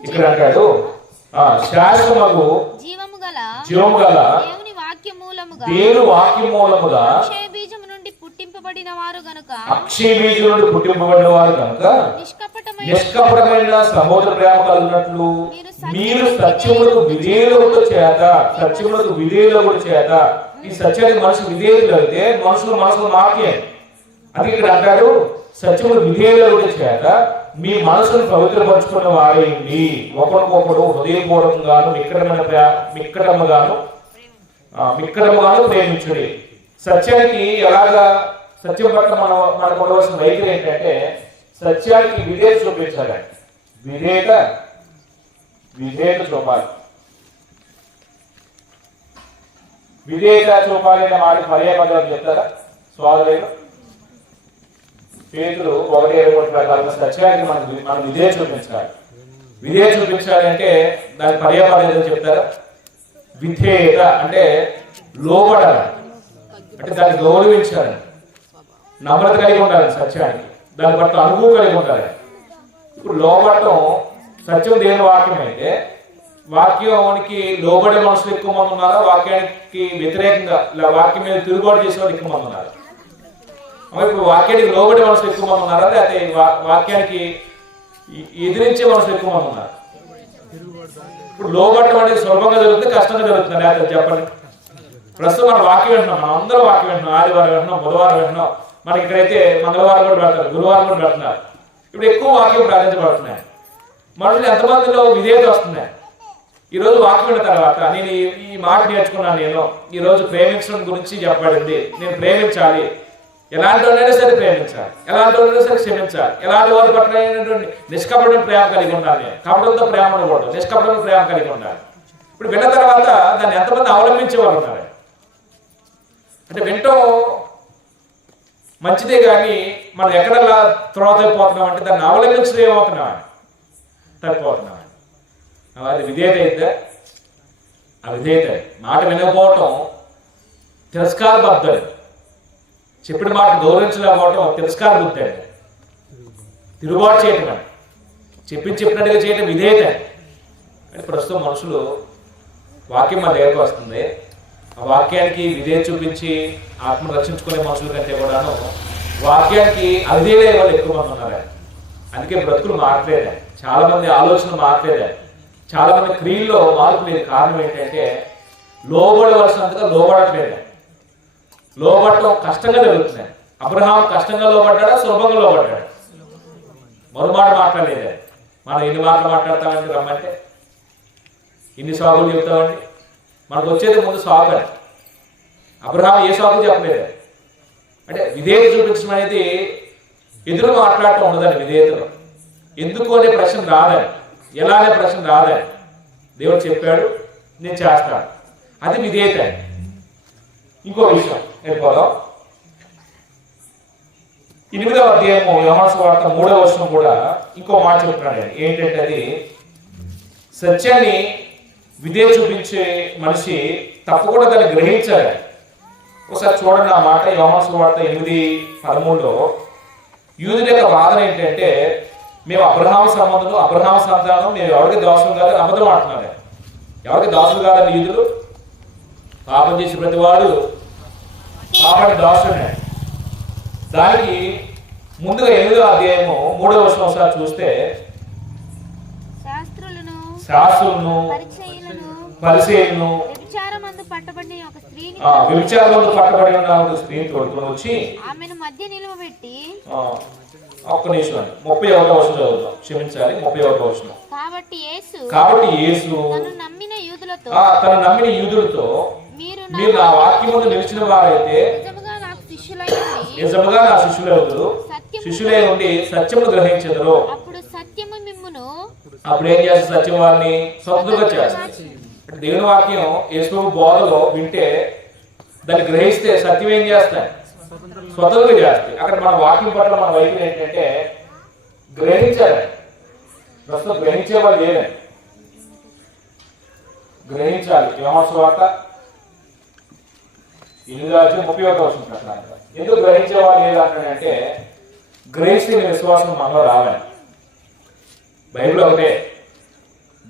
ఇక్కడ అంటాడు శాశ్వతమగు జీవము గల దేవుని వాక్య మూలముగా పుట్టింపబడిన వారు గనుక అక్షయ బీజం నుండి పుట్టింపబడిన వారు కనుక నిష్కపటమైన సహోదర ప్రేమ కలిగినట్లు మీరు సత్యములకు విధేయులకు చేత ఈ సత్యానికి మనుషులు విధేయులు అయితే మనుషులు మాకే అది ఇక్కడ అంటారు. సత్యములు విధేయులకు చేత మీ మనసును పవిత్రపరుచుకున్న వారేంటి, ఒకరికొకరు హృదయపూర్వకంగాను మిక్కడముగాను ప్రేమించుడి. సత్యానికి ఎలాగా సత్యం పట్ల మనకు ఉండవలసిన వైఖరి ఏంటంటే సత్యానికి విధేయత చూపించాలి. విధేయత చూపాలి. విధేయత చూపాలి అనే మాట పర్యాపదాలు చెప్తారా సోదరులు? పేతురు 1:21 ప్రకారం సత్యానికి మనం విధేయత చూపించాలి. విధేయత చూపించాలి అంటే దాని పర్యాపదం ఏదో చెప్తారా? విధేయత అంటే లోబడాలి, అంటే దాన్ని గౌరవించాలి, నమ్రత కలిగి ఉండాలి సత్యానికి, దాని పట్ల అనుభవం కలిగి ఉండాలి. ఇప్పుడు లోబడటం సత్యం దేవుని వాక్యం అయితే వాక్యానికి లోబడే మనుషులు ఎక్కువ మంది ఉన్నారా, వాక్యానికి వ్యతిరేకంగా వాక్యం మీద తిరుగుబాటు చేసే వాళ్ళు ఎక్కువ మంది ఉన్నారు? ఇప్పుడు వాక్యానికి లోబడే మనుషులు ఎక్కువ మంది ఉన్నారా, లేకపోతే వాక్యానికి ఎదిరించే మనుషులు ఎక్కువ మంది ఉన్నారు? ఇప్పుడు లోబడటం అనేది సులభంగా జరుగుతుంది, కష్టంగా జరుగుతుంది లేకపోతే చెప్పండి. ప్రస్తుతం మన వాక్యం వింటున్నాం, మనం అందరూ వాక్యం వింటున్నాం, ఆదివారం వింటున్నాం, బుధవారం వింటున్నాం, మనకి ఇక్కడైతే మంగళవారం కూడా పెడతారు, గురువారం కూడా పెడుతున్నారు. ఇప్పుడు ఎక్కువ వాక్యం ప్రార్థించబడుతున్నాయి. మనుషులు ఎంతమందిలో విధేయత వస్తున్నాయి? ఈరోజు వాక్యం విన్న తర్వాత నేను ఈ మాట నేర్చుకున్నాను, నేను ఈరోజు ప్రేమించడం గురించి చెప్పబడింది, నేను ప్రేమించాలి, ఎలాంటి వాళ్ళైనా సరే ప్రేమించాలి, ఎలాంటి వాళ్ళైనా సరే క్షమించాలి, ఎలాంటి వారి పట్ల నిష్కపటమైన ప్రేమ కలిగి ఉండాలి, కపటంతో ప్రేమ ఉండకూడదు, నిష్కపటమైన ప్రేమ కలిగి ఉండాలి. ఇప్పుడు విన్న తర్వాత దాన్ని ఎంతమంది అవలంబించే వాళ్ళు ఉన్నారు? అంటే వింటం మంచిదే కానీ మనం ఎక్కడలా త్రోత అయిపోతున్నాం అంటే దాన్ని అవలంబించడం ఏమవుతున్నాం, తప్పిపోతున్నాం. అది విధేయత అయితే ఆ విధేయత మాట వినకపోవటం తిరస్కార బద్ధం, చెప్పిన మాట గౌరవించలేకపోవటం తిరస్కార బుద్ధి, తిరుగుబాటు చేయటం, చెప్పినట్టుగా చేయటం విధేయత. అంటే ప్రస్తుతం మనుషులు వాక్యం మన దగ్గరకు వస్తుంది, ఆ వాక్యానికి విధేయత చూపించి ఆత్మను రక్షించుకునే మనుషుల కంటే కూడాను వాక్యానికి అవిధేయులే వాళ్ళు ఎక్కువ మంది ఉన్నారు. అందుకే బ్రతుకులు మారట్లేదు, చాలా మంది ఆలోచనలు మారట్లేదు, చాలా మంది క్రియల్లో మార్పు లేదు. కారణం ఏంటంటే లోబడవలసినంతగా లోబడట్లేదు, లోబడటం కష్టంగా జరుగుతుంది. అబ్రహాం కష్టంగా లోబడ్డాడా, సులభంగా లోబడ్డాడు? మరో మాట మాట్లాడలేదు. మనం ఎన్ని మాటలు మాట్లాడతామండి, రమ్మంటే ఇన్ని సాగులు చెప్తామండి, మనకు వచ్చేది ముందు సాగు అని. అబ్రహాం ఏ సాగు చెప్పలేదు. అంటే విధేయత చూపించడం అనేది ఎదురు మాట్లాడటం ఉండదండి. విధేయతలో ఎందుకు అనే ప్రశ్న రాదని, ఎలా అనే ప్రశ్న రాదని, దేవుడు చెప్పాడు నేను చేస్తాను, అది విధేయత. ఇంకో విషయం వెళ్ళిపోదాం. 8వ అధ్యాయము యోహాను సువార్త 3వ వచనం కూడా ఇంకో మాట చెప్తున్నాడు. ఏంటంటే అది సత్యాన్ని విధేయత చూపించే మనిషి తప్పకుండా దాన్ని గ్రహించాలి. ఒకసారి చూడండి ఆ మాట, యోహాను సువార్త 8:13లో యూదుల యొక్క వాదన ఏంటంటే మేము అబ్రహాము సంబంధం, అబ్రహాము సంతానం, మేము ఎవరికి దాసులు కాదు, అబద్ధం ఆడుతున్నారు. ఎవరికి దాసులు కాదని యూదులు? పాపం చేసి ప్రతివాడు పాపానికి దాసుడే. దానికి ముందుగా 8వ అధ్యాయము 3వ వచనం ఒకసారి చూస్తే శాస్త్రులను పరిసయ్యులను వ్యభిచారమందు పట్టబడిన ఒక స్త్రీని తోడుకొని వచ్చి ఆమెను మధ్య నిలువబెట్టి, ఒక్క నిమిషం 31వ వచనం చదువుతాం, క్షమించాలి 31వ వచనం. కాబట్టి యేసు తను నమ్మిన యూదులతో మీరు నా వాక్యమును నిలిచిన వారైతే నిజముగా నా శిష్యులై ఉండి సత్యమును గ్రహించెదరు. అప్పుడు ఏం చేస్తారు? సత్యం వారిని స్వతంత్రంగా చేస్తారు. దేవుని వాక్యం యేసు బోధలో వింటే దాన్ని గ్రహిస్తే సత్యం ఏం చేస్తాయి? స్వతంత్రంగా చేస్తాయి. అక్కడ మన వాక్యం పట్ల మన వైఖరి ఏంటంటే గ్రహించాలి. ప్రస్తుతం గ్రహించే వాళ్ళు లేదండి, గ్రహించాలి. యోహాను సువార్త 8:31 వచనం ప్రకారం ఎందుకు గ్రహించే వాళ్ళు లేదంటే గ్రహిస్తే విశ్వాసం మనలో రావాలి. బైబిల్ ఒకటే,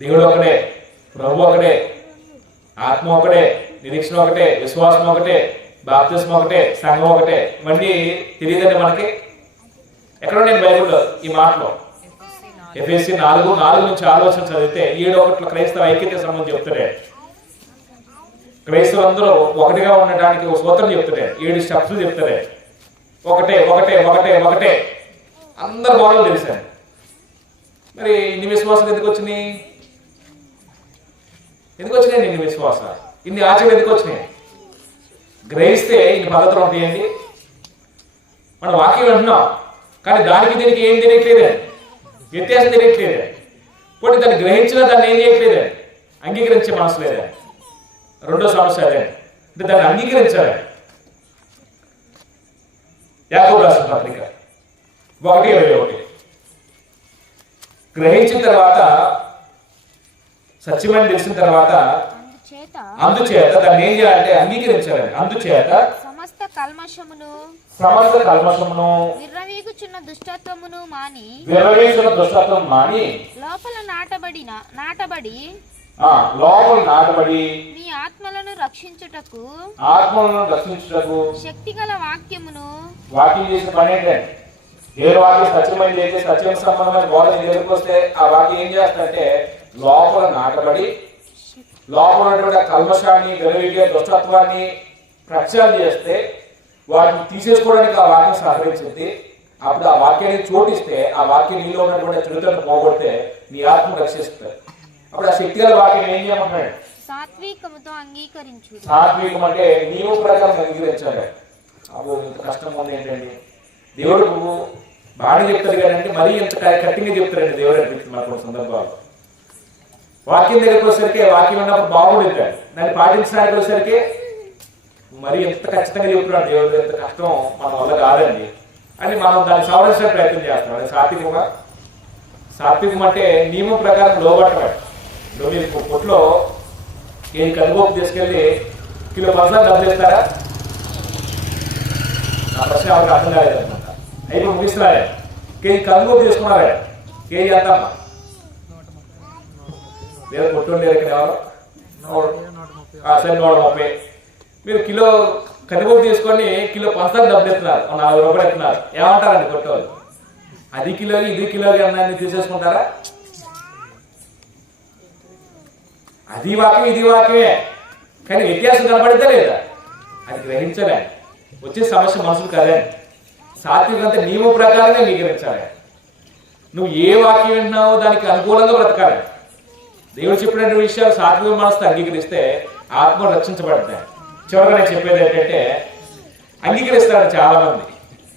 దేవుడు ఒకటే, ప్రభు ఒకటే, ఆత్మ ఒకటే, నిరీక్షణ ఒకటే, విశ్వాసం ఒకటే, బాప్తిస్మం ఒకటే, సంఘం ఒకటే, ఇవన్నీ తెలియదండి మనకి. ఎక్కడ నేను బైబిల్లో ఈ మాటలో ఎఫెసీ 4:4 నుంచి ఆలోచన చదివితే 7:1 క్రైస్తవ ఐక్యత సంబంధించి చెప్తాడే. క్రైస్తవులు అందరూ ఒకటిగా ఉండడానికి ఒక సూత్రం చెప్తాడే, 7 స్టెప్స్ చెప్తాడే. ఒకటే ఒకటే ఒకటే ఒకటే అందరు బాగా తెలిసాను. మరి ఇన్ని విశ్వాసాలు ఎందుకు వచ్చినాయి? ఇన్ని విశ్వాసాలు, ఇన్ని ఆచరణ ఎందుకు వచ్చినాయి? గ్రహిస్తే ఇన్ని పద్ధతులు ఉంటాయండి. మనం వాక్యం వింటున్నాం, కానీ దానికి దీనికి ఏం తెలియట్లేదే, వ్యత్యాసం తెలియట్లేదే. పోటీ దాన్ని గ్రహించినా దాన్ని ఏం చేయట్లేదే, అంగీకరించే మనసు లేదే. రెండో సమస్య అదే, అంటే దాన్ని అంగీకరించాలి. యాకోబు రాసిన పత్రిక 1:21 గ్రహించిన తర్వాత, సత్యమని తెలిసిన తర్వాత, అందుచేత దాన్ని ఏం చేయాలంటే అంగీకరించాలి. అందుచేత సమస్త కల్మషమును విర్రవీగుచున్న దుష్టత్వమును మాని లోపల నాటబడి మీ ఆత్మలను రక్షించుటకు శక్తిగల వాక్యం చేసిన పని ఏంటంటే, ఏ వాక్యం సత్యమని చేసి సత్యం సంబంధమైన బోధన ఎదురుకు వస్తే ఆ వాక్యం ఏం చేస్తారంటే లోపల నాటబడి, లోపల ఉన్నటువంటి కల్మషాన్ని, గర్విగా దుష్టత్వాన్ని ప్రక్షాళన చేస్తే వాటిని తీసేసుకోవడానికి ఆ వాక్యం సహకరించింది. అప్పుడు ఆ వాక్యాన్ని చోటిస్తే, ఆ వాక్యం నీలో ఉన్నటువంటి చరిత్రను పోగొడితే నీ ఆత్మ రక్షిస్తుంది. అప్పుడు ఆ శక్తిగల వాక్యం ఏం చేయమంటున్నాడు? సాత్వికం అంటే నియమ ప్రకారం అంగీకరించాలి. అప్పుడు ఇంత కష్టంగా ఉంది ఏంటండి? దేవుడు బాగా చెప్తారు కదంటే మరీ ఇంత కఠినంగా చెప్తారండి దేవుడు అనిపిస్తుంది మనకు సందర్భాలు. వాక్యం దగ్గరికి వచ్చేసరికి వాక్యం ఉన్నప్పుడు బాగుండేది, కానీ దాన్ని పాటించడానికి వచ్చేసరికి మరి ఎంత ఖచ్చితంగా చెప్తున్నాడు దేవుడు. ఎంత కష్టం మన వల్ల కాదండి అని మనం దాన్ని సవరించే ప్రయత్నం చేస్తాం. అది సాత్వికం అంటే నియమం ప్రకారం లోబట్టమే. మీరు పొట్లో కేజీ కందిపప్పు తీసుకెళ్ళి కిలో పంచదార డబ్బులు ఇస్తారా? నా ప్రశ్న ఎవరికి అర్థం కాలేదన్నమాట. అయిపోయి ముగిస్తున్నారే. కేజీ కందిపప్పు తీసుకున్నారే, కేజీ ఎంత అమ్మా? లేదా కొట్టుండే ఎవరు? సరే 130. మీరు కిలో కందిపప్పు తీసుకొని కిలో పంచదార డబ్బులు ఇస్తున్నారు, 40 రూపాయలు ఇస్తున్నారు. ఏమంటారండి కొట్టేవాళ్ళు? అది కిలోకి ఇది కిలోకి అన్నీ తీసేసుకుంటారా? అది వాక్యం ఇది వాక్యమే, కానీ వ్యత్యాసం కనబడిద్దా లేదా? అది గ్రహించలే. వచ్చే సమస్య మనసులు కదే. సాత్వికం అంటే నియమ ప్రకారంగా అంగీకరించాలి. నువ్వు ఏ వాక్యం వింటున్నావో దానికి అనుకూలంగా బ్రతకాలి. దేవుడు చెప్పినటువంటి విషయాలు సాత్విక మనసుతో అంగీకరిస్తే ఆత్మ రక్షించబడతాయి. చివరిగా నేను చెప్పేది ఏంటంటే, అంగీకరిస్తారు చాలా మంది,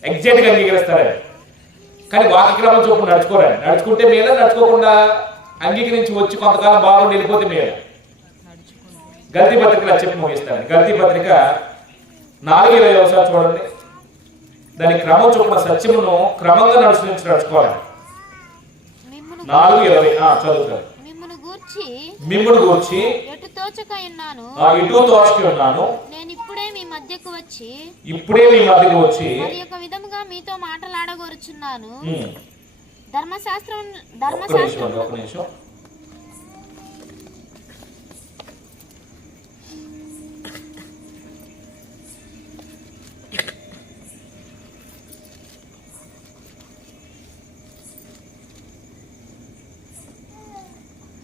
ఎగ్జాక్ట్గా అంగీకరిస్తారు, కానీ వాక్యక్రమం చొప్పున నడుచుకోరండి. నడుచుకుంటే మేలు, నడుచుకోకుండా అంగీకరించి వచ్చి కొంతకాలం బాగుండి వెళ్ళిపోతే మేలు. గల్తీ పత్రికలు చెప్పి ముగిస్తాను. గల్తీ పత్రిక 4:20 చూడండి. దాని క్రమం చొప్పున సత్యమును క్రమంగా నడుచుకోవాలి. 4:20 చదువుతారు. మిమ్మును గూర్చి ఇటు తోచకి ఉన్నాను, నేను ఇప్పుడే మీ మధ్యకు వచ్చి మరి ఒక విధముగా మీతో మాట్లాడగోరుచున్నాను. ధర్మశాస్త్రం ఒక నిమిషం.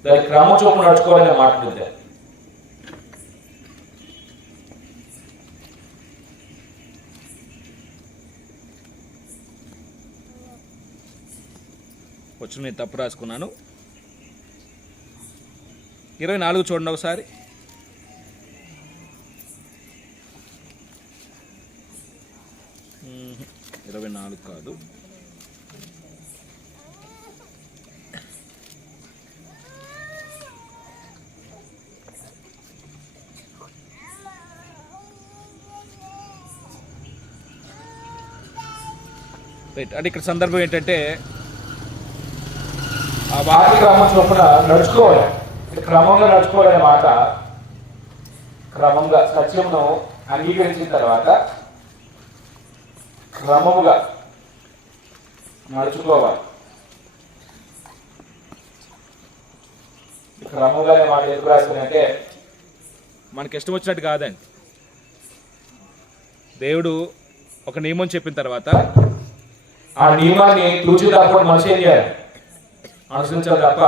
దాని క్రమం చొప్పున నడుచుకోవాలనే మాట్లాడితే వచ్చిన నేను తప్పు రాసుకున్నాను. 24 చూడండి ఒకసారి. మ్మ్. 24 కాదు, రైట్. అంటే ఇక్కడ సందర్భం ఏంటంటే ఆ వాక్య క్రమం చొప్పున నడుచుకోవాలి. క్రమంగా నడుచుకోవాలనే మాట, క్రమంగా సత్యమును అంగీకరించిన తర్వాత క్రమముగా నడుచుకోవాలి. క్రమంగా మాట ఎందుకు రాసిందంటే మనకి ఇష్టం వచ్చినట్టు కాదండి. దేవుడు ఒక నియమం చెప్పిన తర్వాత ఆ నియమాన్ని తూచి తప్పకుండా మనిషి ఏం చేయాలి? అనుసరించాలి తప్ప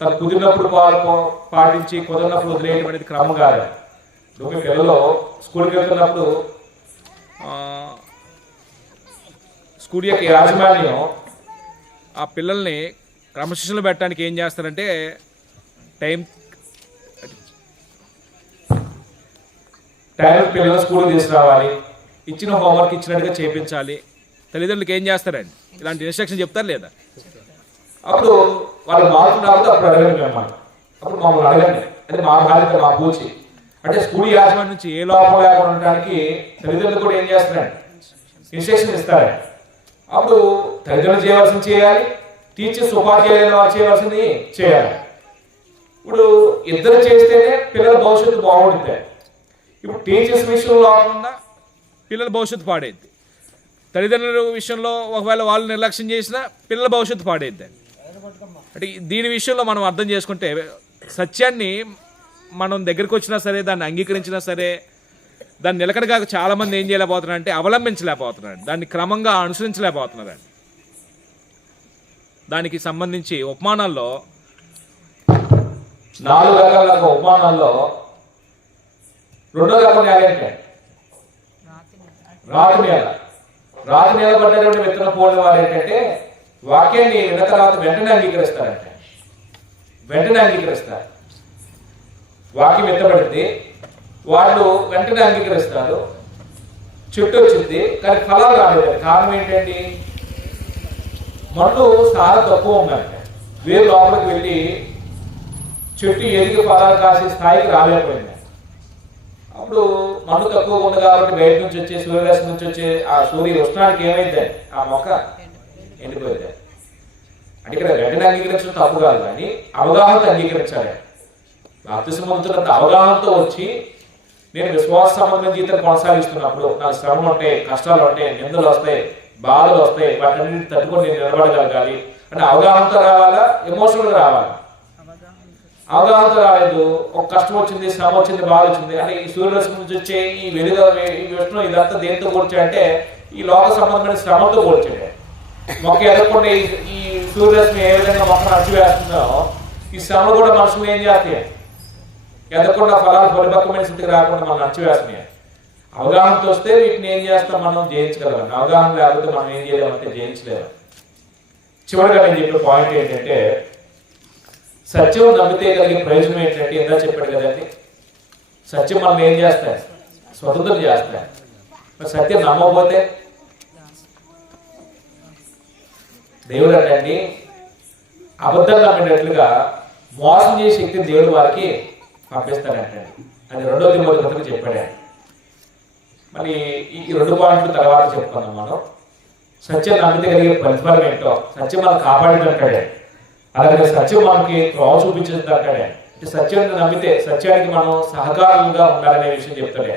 తను కుదిరినప్పుడు పాటించి కుదిరినప్పుడు వదిలేయడం అనేది క్రమం కాదు. ఇప్పుడు మీ పిల్లలు స్కూల్కి వెళ్తున్నప్పుడు స్కూల్ యొక్క యాజమాన్యం ఆ పిల్లల్ని క్రమశిక్షణలో పెట్టడానికి ఏం చేస్తారంటే టైం పిల్లలు స్కూల్కి తీసుకురావాలి, ఇచ్చిన హోంవర్క్ ఇచ్చినట్టుగా చేయించాలి. తల్లిదండ్రులకు ఏం చేస్తారండి? ఇలాంటి ఇన్స్ట్రక్షన్ చెప్తారు లేదా? అప్పుడు వాళ్ళు మార్కులు రాకపోతే అప్పుడు అడగండి మిమ్మల్ని, అప్పుడు మమ్మల్ని అడగండి. అంటే మా బాధ్యత, మా పూచి. అంటే స్కూల్ యాజమాన్యం నుంచి ఏ లోపం లేకుండా ఉండడానికి తల్లిదండ్రులు కూడా ఏం చేస్తారండి? ఇన్స్ట్రక్షన్ ఇస్తారండి. అప్పుడు తల్లిదండ్రులు చేయవలసింది చేయాలి, టీచర్స్ ఉపాధ్యాయులు చేయవలసింది చేయాలి. ఇప్పుడు ఇద్దరు చేస్తేనే పిల్లల భవిష్యత్తు బాగుంటుంది. ఇప్పుడు టీచర్స్ విషయంలో కాకుండా పిల్లల భవిష్యత్తు పాడైద్ది. తల్లిదండ్రుల విషయంలో ఒకవేళ వాళ్ళు నిర్లక్ష్యం చేసినా పిల్లల భవిష్యత్తు పాడైద్ది. అంటే దీని విషయంలో మనం అర్థం చేసుకుంటే సత్యాన్ని మనం దగ్గరికి వచ్చినా సరే, దాన్ని అంగీకరించినా సరే, దాన్ని నిలకడగా చాలామంది ఏం చేయలేకపోతున్నారు అంటే అవలంబించలేకపోతున్నారు, దాన్ని క్రమంగా అనుసరించలేకపోతున్నారు. దానికి సంబంధించి ఉపమానాల్లో 4 రకాల ఉపమానాల్లో రెండో రకం ఏంటంటే రాతి నేల. రాతి నేల పడ్డటువంటి విత్తనం పోలిన వారు ఏంటంటే వాక్యాన్ని విన్న తర్వాత వెంటనే అంగీకరిస్తారంటే, వెంటనే అంగీకరిస్తారు. వాక్యం ఎత్తబడింది, వాళ్ళు వెంటనే అంగీకరిస్తారు. చెట్టు వచ్చింది కానీ ఫలాలు రాలేదు. కారణం ఏంటండి? మన్ను చాలా తక్కువ ఉందంటే వేరు లోపలికి వెళ్ళి చెట్టు ఎదిగి ఫలాలు కాసే స్థాయికి రాలేకపోయింది. అప్పుడు మన్ను తక్కువ ఉంది కాబట్టి బయట నుంచి వచ్చే సూర్యరశ్మి నుంచి వచ్చే ఆ సూర్య ఉష్ణానికి ఏమైంది? ఆ మొక్క ఎండిపోయింది. అంటే ఇక్కడ వెంటనే అంగీకరించడం తప్పు కాదు, కానీ అవగాహనతో అంగీకరించాలి. బాప్తిస్మం పొందుతున్నంత అవగాహనతో వచ్చి నేను విశ్వాస సంబంధమైన జీవితం కొనసాగిస్తున్నప్పుడు నాకు శ్రమలు ఉంటాయి, కష్టాలు ఉంటాయి, నిందలు వస్తాయి, బాధలు వస్తాయి, వాటిని తట్టుకొని నేను నిలబడగలగాలి అంటే అవగాహనతో రావాలా, ఎమోషనల్గా రావాలా? అవగాహనతో రాలేదు. ఒక కష్టం వచ్చింది, శ్రమ వచ్చింది, బాధ వచ్చింది అని ఈ సూర్యరశ్మి నుంచి వచ్చే ఈ వెలుగు విష్ణు ఇదంతా దేంతో పోల్చాడంటే ఈ లోక సంబంధమైన శ్రమతో పోల్చాడు. మొక్క ఎదగకుండా ఈ సూర్యరశ్మి ఏ విధంగా మొక్కను అణచివేస్తుందో ఈ శ్రమ కూడా మనుషులు ఏం చేస్తాయి? ఎదగకుండా ఫలాలు పరిపక్వమైన స్థితికి రాకుండా మనం అణచివేస్తున్నాయి. అవగాహనతో వస్తే వీటిని ఏం చేస్తాం? మనం జయించగలం. అవగాహన లేకపోతే మనం ఏం చేయలేమంటే జయించలేము. చివరిగా నేను చెప్పిన పాయింట్ ఏంటంటే సత్యం నమ్మితే కలిగే ప్రయోజనం ఏంటంటే ఇందా చెప్పాడు కదండి, సత్యం మనం ఏం చేస్తాయి? స్వతంత్రం చేస్తాయి. మరి సత్యం నమ్మకపోతే దేవుడు అంటండి అబద్ధం నమ్మినట్లుగా మోసం చేసే శక్తిని దేవుడు వారికి పంపిస్తాడంటే అది 2వ తిమోతి చెప్పాడు. మరి ఈ 2 పాయింట్లు తర్వాత చెప్పుకున్నాం మనం. సత్యం నమ్మితే కలిగే ప్రతిఫలం ఏంటో, సత్యం మనం కాపాడేదంటాడే, అలాగే సత్యం మనకి త్రోవ చూపించేదంటాడే. అంటే సత్యాన్ని నమ్మితే సత్యానికి మనం సహకారంగా ఉండాలనే విషయం చెప్తాడే.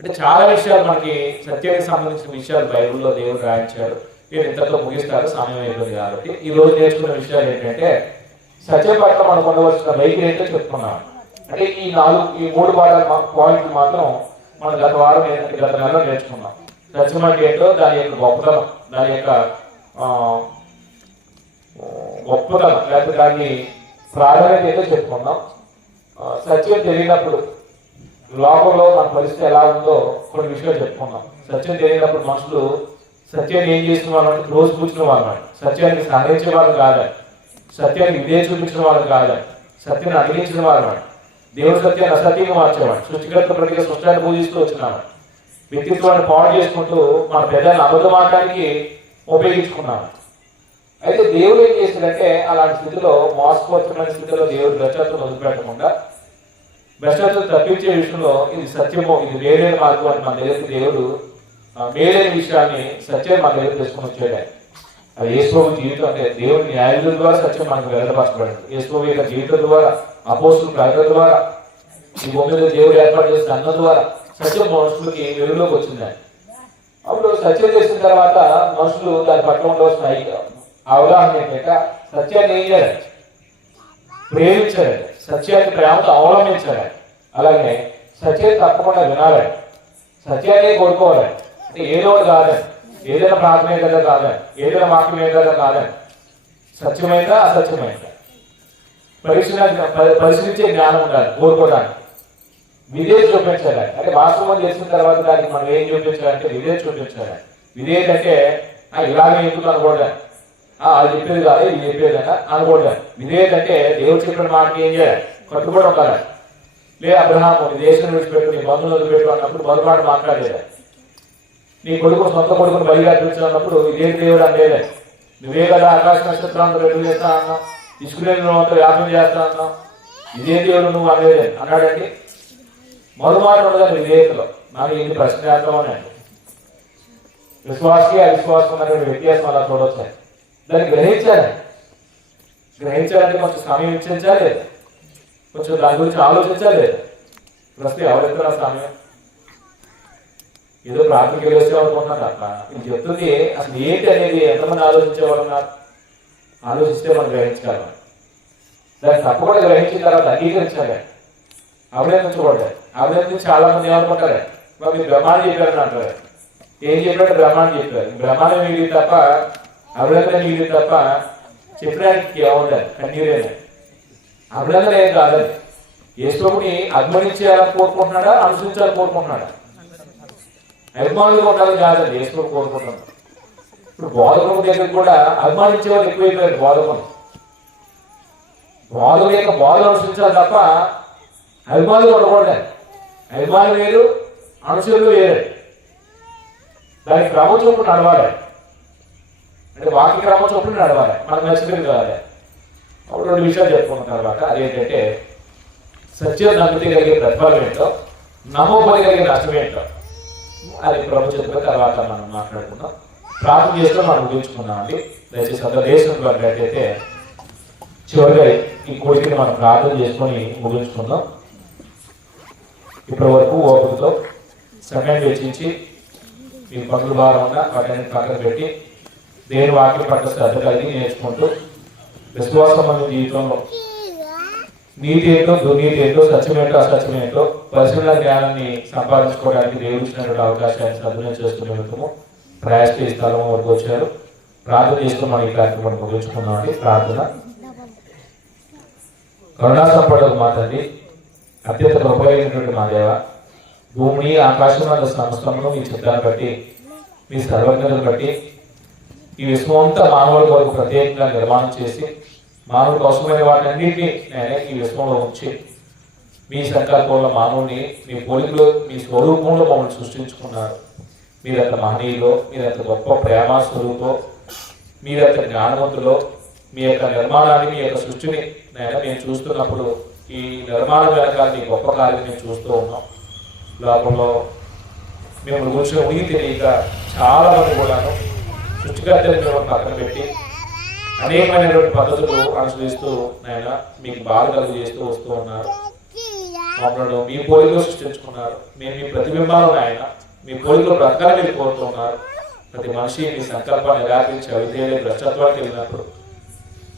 అంటే చాలా విషయాలు మనకి సత్యానికి సంబంధించిన విషయాలు బైబిల్లో దేవుడు రాయించాడు. నేను ఇంతతో ముగిస్తారు, సమయం అయిపోయింది కాబట్టి. ఈ రోజు నేర్చుకున్న విషయాలు ఏంటంటే సత్యం పట్ల మనకు ఉండవలసిన వైఖరి ఏంటో చెప్పుకున్నాం. అంటే ఈ 3 పాయింట్లు మాత్రం మనం గత నెలలో నేర్చుకున్నాం. సత్యం అంటే ఏంటో, దాని యొక్క గొప్పతనం, దాని యొక్క గొప్పతనం లేకపోతే దాన్ని ప్రాధాన్యత ఏంటో చెప్పుకున్నాం. సత్యం తెలియనప్పుడు లోకంలో మన పరిస్థితి ఎలా ఉందో కొన్ని విషయాలు చెప్పుకున్నాం. సత్యం తెలియనప్పుడు మనుషులు సత్యాన్ని ఏం చేసిన వాళ్ళంటే క్లోజ్ కూర్చున్న వాళ్ళు, సత్యాన్ని సహకరించే వాళ్ళు కాదని, సత్యాన్ని విధేయ చూపించిన వాళ్ళు కాదని, సత్యాన్ని అడిగించిన వాళ్ళు, దేవుడు సత్యాన్ని అసత్యంగా మార్చేవాడు, సృష్టికర్త ప్రతిగా సృష్టాన్ని పూజిస్తూ వచ్చినాడు, వ్యక్తిత్వాన్ని పాడు చేసుకుంటూ మన పెద్దలను అబద్ధం ఆడటానికి ఉపయోగించుకున్నాడు. అయితే దేవుడు ఏం చేశాడంటే అలాంటి స్థితిలో, మోసపోతున్న స్థితిలో దేవుడు భ్రష్టత్వం వదిలిపెట్టకుండా భ్రష్టత్వం తప్పించే విషయంలో ఇది సత్యమో, ఇది వేరే మార్గం అని మన దగ్గరికి దేవుడు మేలైన విషయాన్ని సత్యాన్ని మన దగ్గర తీసుకుని వచ్చాడు. అది యేసుప్రభు జీవితం అంటే దేవుని న్యాయుల ద్వారా సత్యం మనకు వెల్లడపరచబడింది. యేసుప్రభు యొక్క జీవితం ద్వారా, అపోస్తుల ప్రకటన ద్వారా, ఈ భూమి మీద దేవుడు ఏర్పాటు చేసిన అన్నం ద్వారా సత్యం మనుషులకి వెలుగులోకి వచ్చింది. అప్పుడు సత్యం చేసిన తర్వాత మనుషులు దాని పట్ల ఉండవలసిన అవగాహన ఏంటంటే సత్యాన్ని ఏం చేయాలి? ప్రేమించాలి, సత్యాన్ని ప్రేమతో అవలంబించాలి, అలాగే సత్యాన్ని తప్పకుండా వినాలి. సత్యాన్ని కోరుకోవాలి. అంటే ఏదో కాదని, ఏదైనా ప్రాథమికత కాదని, ఏదైనా వాక్యమేకత కాదని, సత్యమైందా అసత్యమైందా పరిశీలించే జ్ఞానం ఉండాలి కోరుకోవడానికి. విధేయత చూపించాలి. అంటే వాస్తవం చేసిన తర్వాత దానికి మనం ఏం చూపించాలంటే విధేయత చూపించాలి. విధేయత అంటే ఇలాగే ఎందుకు అనుకోవడం, అది చెప్పేది కాదు ఇది చెప్పేదన్నా అనుకోవడం. విధేయత అంటే దేవుడు చెప్పిన మాటకి ఏం చేయాలి, కట్టుబడి ఉండాలి. లే అబ్రహాము నీ దేశం విడిచిపెట్టు, నీ బంధువులు వదిలిపెట్టు అన్నప్పుడు మొదలుమాట మాట్లాడలేదు. నీ కొడుకు సొంత కొడుకుని బలిగా అర్పించినప్పుడు ఇదే దేవుడు అనలేదు. నువ్వే కదా ఆకాశ నక్షత్రాలను వెలుగు చేస్తా అన్నావు, ఇసుకులేని నువ్వు వ్యాపం చేస్తా అన్నావు, ఇదే దేవుడు నువ్వు అనలేదు అన్నాడండి. మొదలుమాట ఉండదు విధేయతలో. నాకు ఇది ప్రశ్నార్థమనండి. విశ్వాసకి అవిశ్వాసం అనేటువంటి వ్యత్యాసం అలా చూడవచ్చు. దాన్ని గ్రహించాలంటే కొంచెం సమయం ఇచ్చించాలి, కొంచెం దాని గురించి ఆలోచించాలి. ప్రస్తుతం ఎవరెత్తున్నా సమయం ఏదో ప్రాథమిక వ్యవస్థ అనుకుంటున్నారు తప్ప ఇది చెప్తుంది అసలు ఏంటి అనేది ఎంతమంది ఆలోచించేవాళ్ళు ఉన్నారు. ఆలోచిస్తే మనం గ్రహించాలి. దాన్ని తప్పకుండా గ్రహించిన తర్వాత అంగీకరించాలి, అభినందించకూడదు. అభినందించి చాలా మంది ఏమనుకుంటారు, మీరు బ్రహ్మాండం చెప్పారని అంటారు. ఏం చెప్పారంటే బ్రహ్మాండం చెప్పారు. బ్రహ్మాండం మిగిలి తప్ప అభినందన మిగిలి తప్ప చెప్పడానికి ఏముండాలి, కన్నీరేనే. అభినందన ఏం కాదండి. యేసుని అభిమానించాలని కోరుకుంటున్నాడా, అనుసరించాలని కోరుకుంటున్నాడా? అభిమానులు ఉండాలని కాదండి యేసుని కోరుకుంటున్నాడు. ఇప్పుడు బోధకుల దగ్గర కూడా అభిమానించే వాళ్ళు ఎక్కువైపోయారు. బోధకుల యొక్క బోధన అనుసరించాలి తప్ప అభిమానులు ఉండకూడదు. అభిమానులు వేరు, అనుసరులు వేరే. దానికి క్రమం చొప్పున నడవాలి. అంటే వాక్య క్రమం చొప్పున నడవాలి. మనకు నచ్చినది కావాలి. అప్పుడు 2 విషయాలు చెప్పుకున్న తర్వాత అదేంటంటే సత్యం నమ్మితే కలిగే ప్రతిఫలం ఏంటో, నమ్మకపోతే కలిగే నష్టం ఏంటో అది ప్రభు చెప్పిన తర్వాత మనం మాట్లాడుకుందాం. ప్రార్థన చేస్తూ మనం ముగించుకున్నామండి. దయచేసి అంత దేశం పడినట్టయితే చివరిగా ఈ కోరికని మనం ప్రార్థన చేసుకొని ముగించుకుందాం. ఇప్పటి వరకు ఓపికతో సమయం వెచ్చించి మీ పనులు భారం ఉన్న వాటిని పక్కన పెట్టి దేని వాక్యం పట్ల శ్రద్ధ కలిగి నేర్చుకుంటూ విశ్వాసమైన జీవితంలో నీతి ఏంటో, దుర్నీతి ఏంటో, సత్యమేంటో, అసత్యమేంటో పరిశీలన జ్ఞానాన్ని సంపాదించుకోవడానికి దేవుడు ఇచ్చినటువంటి అవకాశాన్ని సద్వినియోగం చేసుకునేందుకు ప్రయాస ఈ స్థలం వరకు వచ్చారు. ప్రార్థన చేస్తూ మనం ఈ కార్యక్రమాన్ని ముగించుకున్నామండి. ప్రార్థన. కరుణా సంపదకు మా తండ్రి, అత్యంత కృపగలిగినటువంటి మా దేవ, భూమిని ఆకాశం సమస్తమును మీ చిత్తాన్ని బట్టి, మీ సర్వజ్ఞతను బట్టి ఈ విశ్వమంతా మానవుల కొరకు ప్రత్యేకంగా నిర్మాణం చేసి మానవులకు అవసరమైన వాటినన్నింటినీ నేనే ఈ విశ్వంలో ఉంచి మీ సంకల్పంలో మానవుని మీ పోలికలో మీ స్వరూపంలో మమ్మల్ని సృష్టించుకున్నారు. మీరంత మహనీయులో, మీరంత గొప్ప ప్రేమ స్వరూపో, మీరంత జ్ఞానవంతులో, మీ యొక్క నిర్మాణాన్ని, మీ యొక్క సృష్టిని మేము చూస్తున్నప్పుడు ఈ నిర్మాణం వెనకాల మీ గొప్ప కార్యం మేము చూస్తూ ఉన్నాం. లోపంలో మేము కూర్చొని ఉనికి తెలియక చాలా మంది కూడాను సృష్టికర్తలను పక్కన పెట్టి అనేకమైనటువంటి పద్ధతులు అనుసరిస్తూ నాయన మీకు బాధ కలుగు చేస్తూ వస్తూ ఉన్నారు. మమ్మల్ని మీ పోలికలో సృష్టించుకున్నారు. మేము మీ ప్రతిబింబాలు ఆయన మీ పోలికలో బ్రతకాలని మీరు కోరుతూ ఉన్నారు. ప్రతి మనిషి మీ సంకల్పాన్ని నిరాకరించి అవిధేయులై భ్రష్టత్వానికి వెళ్ళినప్పుడు,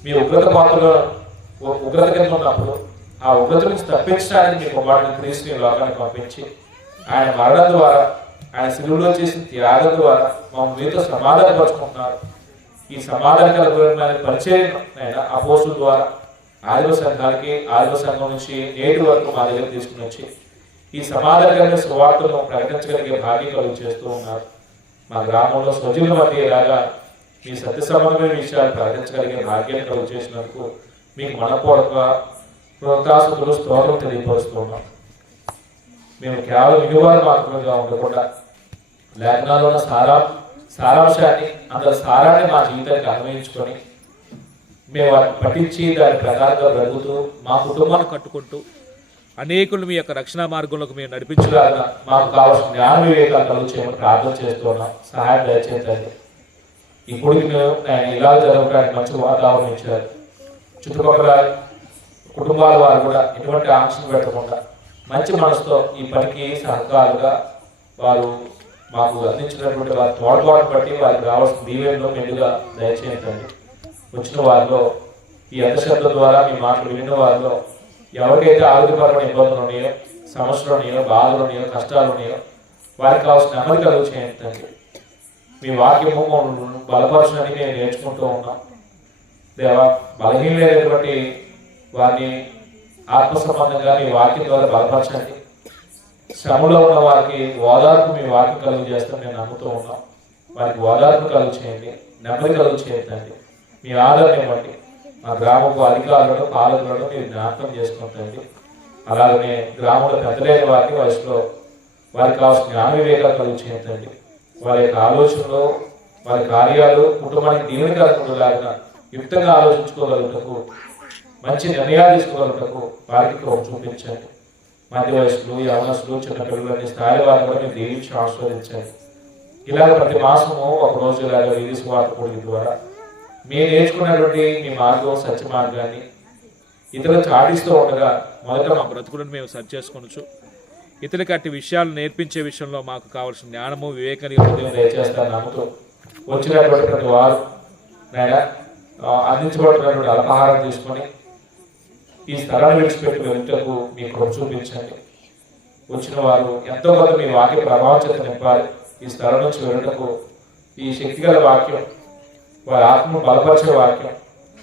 మీ ఉగ్రత పాత్రలో ఉగ్రత కింద ఉన్నప్పుడు ఆ ఉగ్రత నుంచి తప్పించడానికి మీ కుమారుడిని క్రీస్తుని లోకానికి పంపించి ఆయన మరణం ద్వారా, ఆయన శిలువలో చేసిన త్యాగం ద్వారా మమ్మల్ని మీతో సమాధానపరుచుకుంటున్నారు. ఈ సమాధానకరమైన పరిచయం అపోస్తుల ద్వారా ఆదివ సంఘానికి, ఆదివ సంఘం నుంచి నేటి వరకు మా దగ్గర తీసుకుని వచ్చి ఈ సమాధానకరమైన సువార్తను ప్రకటించగలిగే భాగ్యం కలుగు చేస్తూ ఉన్నారు. మా గ్రామంలో స్వజీవుల మధ్య ఇలాగా మీ సత్య సంబంధమైన విషయాలు ప్రకటించగలిగే భాగ్యాన్ని కలుగు చేసినందుకు మీకు మనపూర్వక కృతజ్ఞతాస్తుతులు స్తోత్రం తెలియపరుస్తూ ఉన్నాం. మేము కేవలం వినివారు మాత్రమేగా ఉండకుండా లేఖనాల్లో ఉన్న సారాంశాన్ని, అందరి సారాన్ని మా జీవితానికి అన్వయించుకొని మేము వాటిని పఠించి దాని ప్రకారంగా బ్రతుకుతూ మా కుటుంబాన్ని కట్టుకుంటూ అనేకులు మీ యొక్క రక్షణ మార్గంలోకి మేము నడిపించగలగా మాకు కావాల్సిన జ్ఞాన వివేకాలు కలుగు చేయమని ప్రార్థన చేస్తున్నాం. సహాయం దయచేయండి. ఇప్పుడు నేను ఇలా జరగడానికి మంచి వాతావరణం ఇచ్చారు. చుట్టుపక్కల కుటుంబాల వారు కూడా ఎటువంటి ఆంక్షలు పెట్టకుండా మంచి మనసుతో ఈ పనికి సహకారుగా వారు మాకు అందించినటువంటి వారి తోడ్పాటు బట్టి వారికి రావాల్సిన దీవెనలో మెండుగా దయచేయండి. వచ్చిన వారిలో ఈ అంధశ్రద్ధ ద్వారా మీ మాటలు వినిన వారిలో ఎవరికైతే ఆరోగ్యపరమైన ఇబ్బందులు ఉన్నాయో, సమస్యలు ఉన్నాయో, బాధలు ఉన్నాయో, కష్టాలు ఉన్నాయో వారికి కావాల్సిన నెమ్మది కలుగు చేయండి తండ్రి. మీ వాక్యము బలపరచని మేము నేర్చుకుంటూ ఉన్నాం దేవా. బలహీనమైనటువంటి వారిని ఆత్మ సంబంధంగా మీ వాక్యం ద్వారా బలపరచండి. శ్రమలో ఉన్న వారికి ఓదార్పు మీ వాక్యం కలుగు చేస్తాం నేను నమ్ముతూ ఉన్నాం. వారికి ఓదార్పు కలుగు చేయండి, నెమ్మది కలుగు చేయండి. మీ ఆదరణ ఇవ్వండి. మా గ్రామపు అధికారులను పాలకులను మీరు జ్ఞాపకం చేసుకుంటండి. అలాగనే గ్రామంలో పెద్దలైన వారికి వయసులో వారికి కావాల్సిన జ్ఞాన వివేకాలు కలుగు చేయండి. వారి యొక్క ఆలోచనలు, వారి కార్యాలు కుటుంబానికి దీవెన కలుగులాగా యుక్తంగా ఆలోచించుకోగలుగుటకు, మంచి నిర్ణయాలు తీసుకోగలుగుటకు వారికి కృప చూపించండి. మధ్య వయసులు, యవనస్తులు, చిన్నపిల్లలు అనే స్థాయి వారిని కూడా మీరు దీవించి ఆస్వాదించండి. ఇలాగ ప్రతి మాసము ఒకరోజు ఇలాగ వీధి సువార్త కూడిక ద్వారా మీరు నేర్చుకున్నటువంటి మీ మార్గం, సత్య మార్గాన్ని ఇతరులు చాటిస్తూ ఉండగా మొదట మా బ్రతుకులను మేము సరి చేసుకోవచ్చు. ఇతరులకి అట్టి విషయాలు నేర్పించే విషయంలో మాకు కావాల్సిన జ్ఞానము, వివేకాన్ని దయచేస్తాను నమ్ముతూ వచ్చినటువంటి ప్రతి వారు నాయన అందించబడుతున్నటువంటి అల్పాహారం తీసుకొని ఈ స్థలాన్ని విడిచిపెట్టి వెళ్తూ మీ కృప చూపించండి. వచ్చిన వారు ఎంతో కొంత మీ వాక్య ప్రభావం చేత నింపాలి. ఈ స్థలం నుంచి వెళ్ళటకు ఈ శక్తిగల వాక్యం, వారి ఆత్మను బలపరిచే వాక్యం,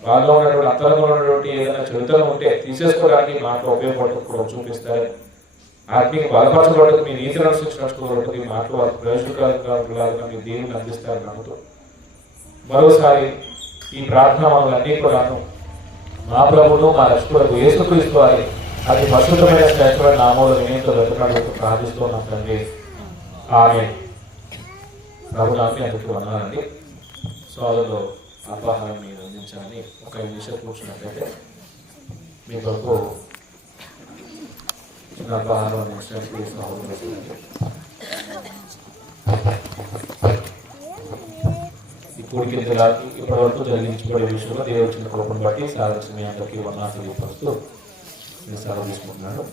వాళ్ళలో ఉన్నటువంటి అంతరంగా ఉన్నటువంటి ఏదైనా చరిత్రలు ఉంటే తీసేసుకోవడానికి మాటలు ఉపయోగపడటం కూడా చూపిస్తారు. ఆత్మీయ బలపరచబడటకు మీ నీతిని అనుసరించుకోవడానికి ఈ మాటలు వారికి ప్రయోజనకారులుగా మీ దేవుని అందిస్తారు నమ్ముతూ మరోసారి ఈ ప్రార్థన మనల్ని కూడాను మా ప్రభును మా రక్షకుడు యేసుక్రీస్తు వారి అతి పరిశుద్ధమైన శ్రేష్టమైన నామములో వినయంతో వెతకాలకు ప్రార్థిస్తున్నాం తండ్రి. ఆమేన్. ప్రభునామకి అందుకు వందనాలండి. సోదరులు అల్పాహారం మీరు అందించాలని ఒక 5 నిమిషాలు కూర్చున్నట్లయితే మీ కొరకు చిన్న అల్పాహారం అందించడానికి సోదరులు వస్తుంది. ఈ కూడికి ఇప్పటి వరకు జరిగించబడే విషయంలో దేవుడు చిన్న కృపను బట్టి సాధించిన మీ అందరికీ వందనాలు తెలియపరుస్తూ నేను సెలవు తీసుకుంటున్నాను.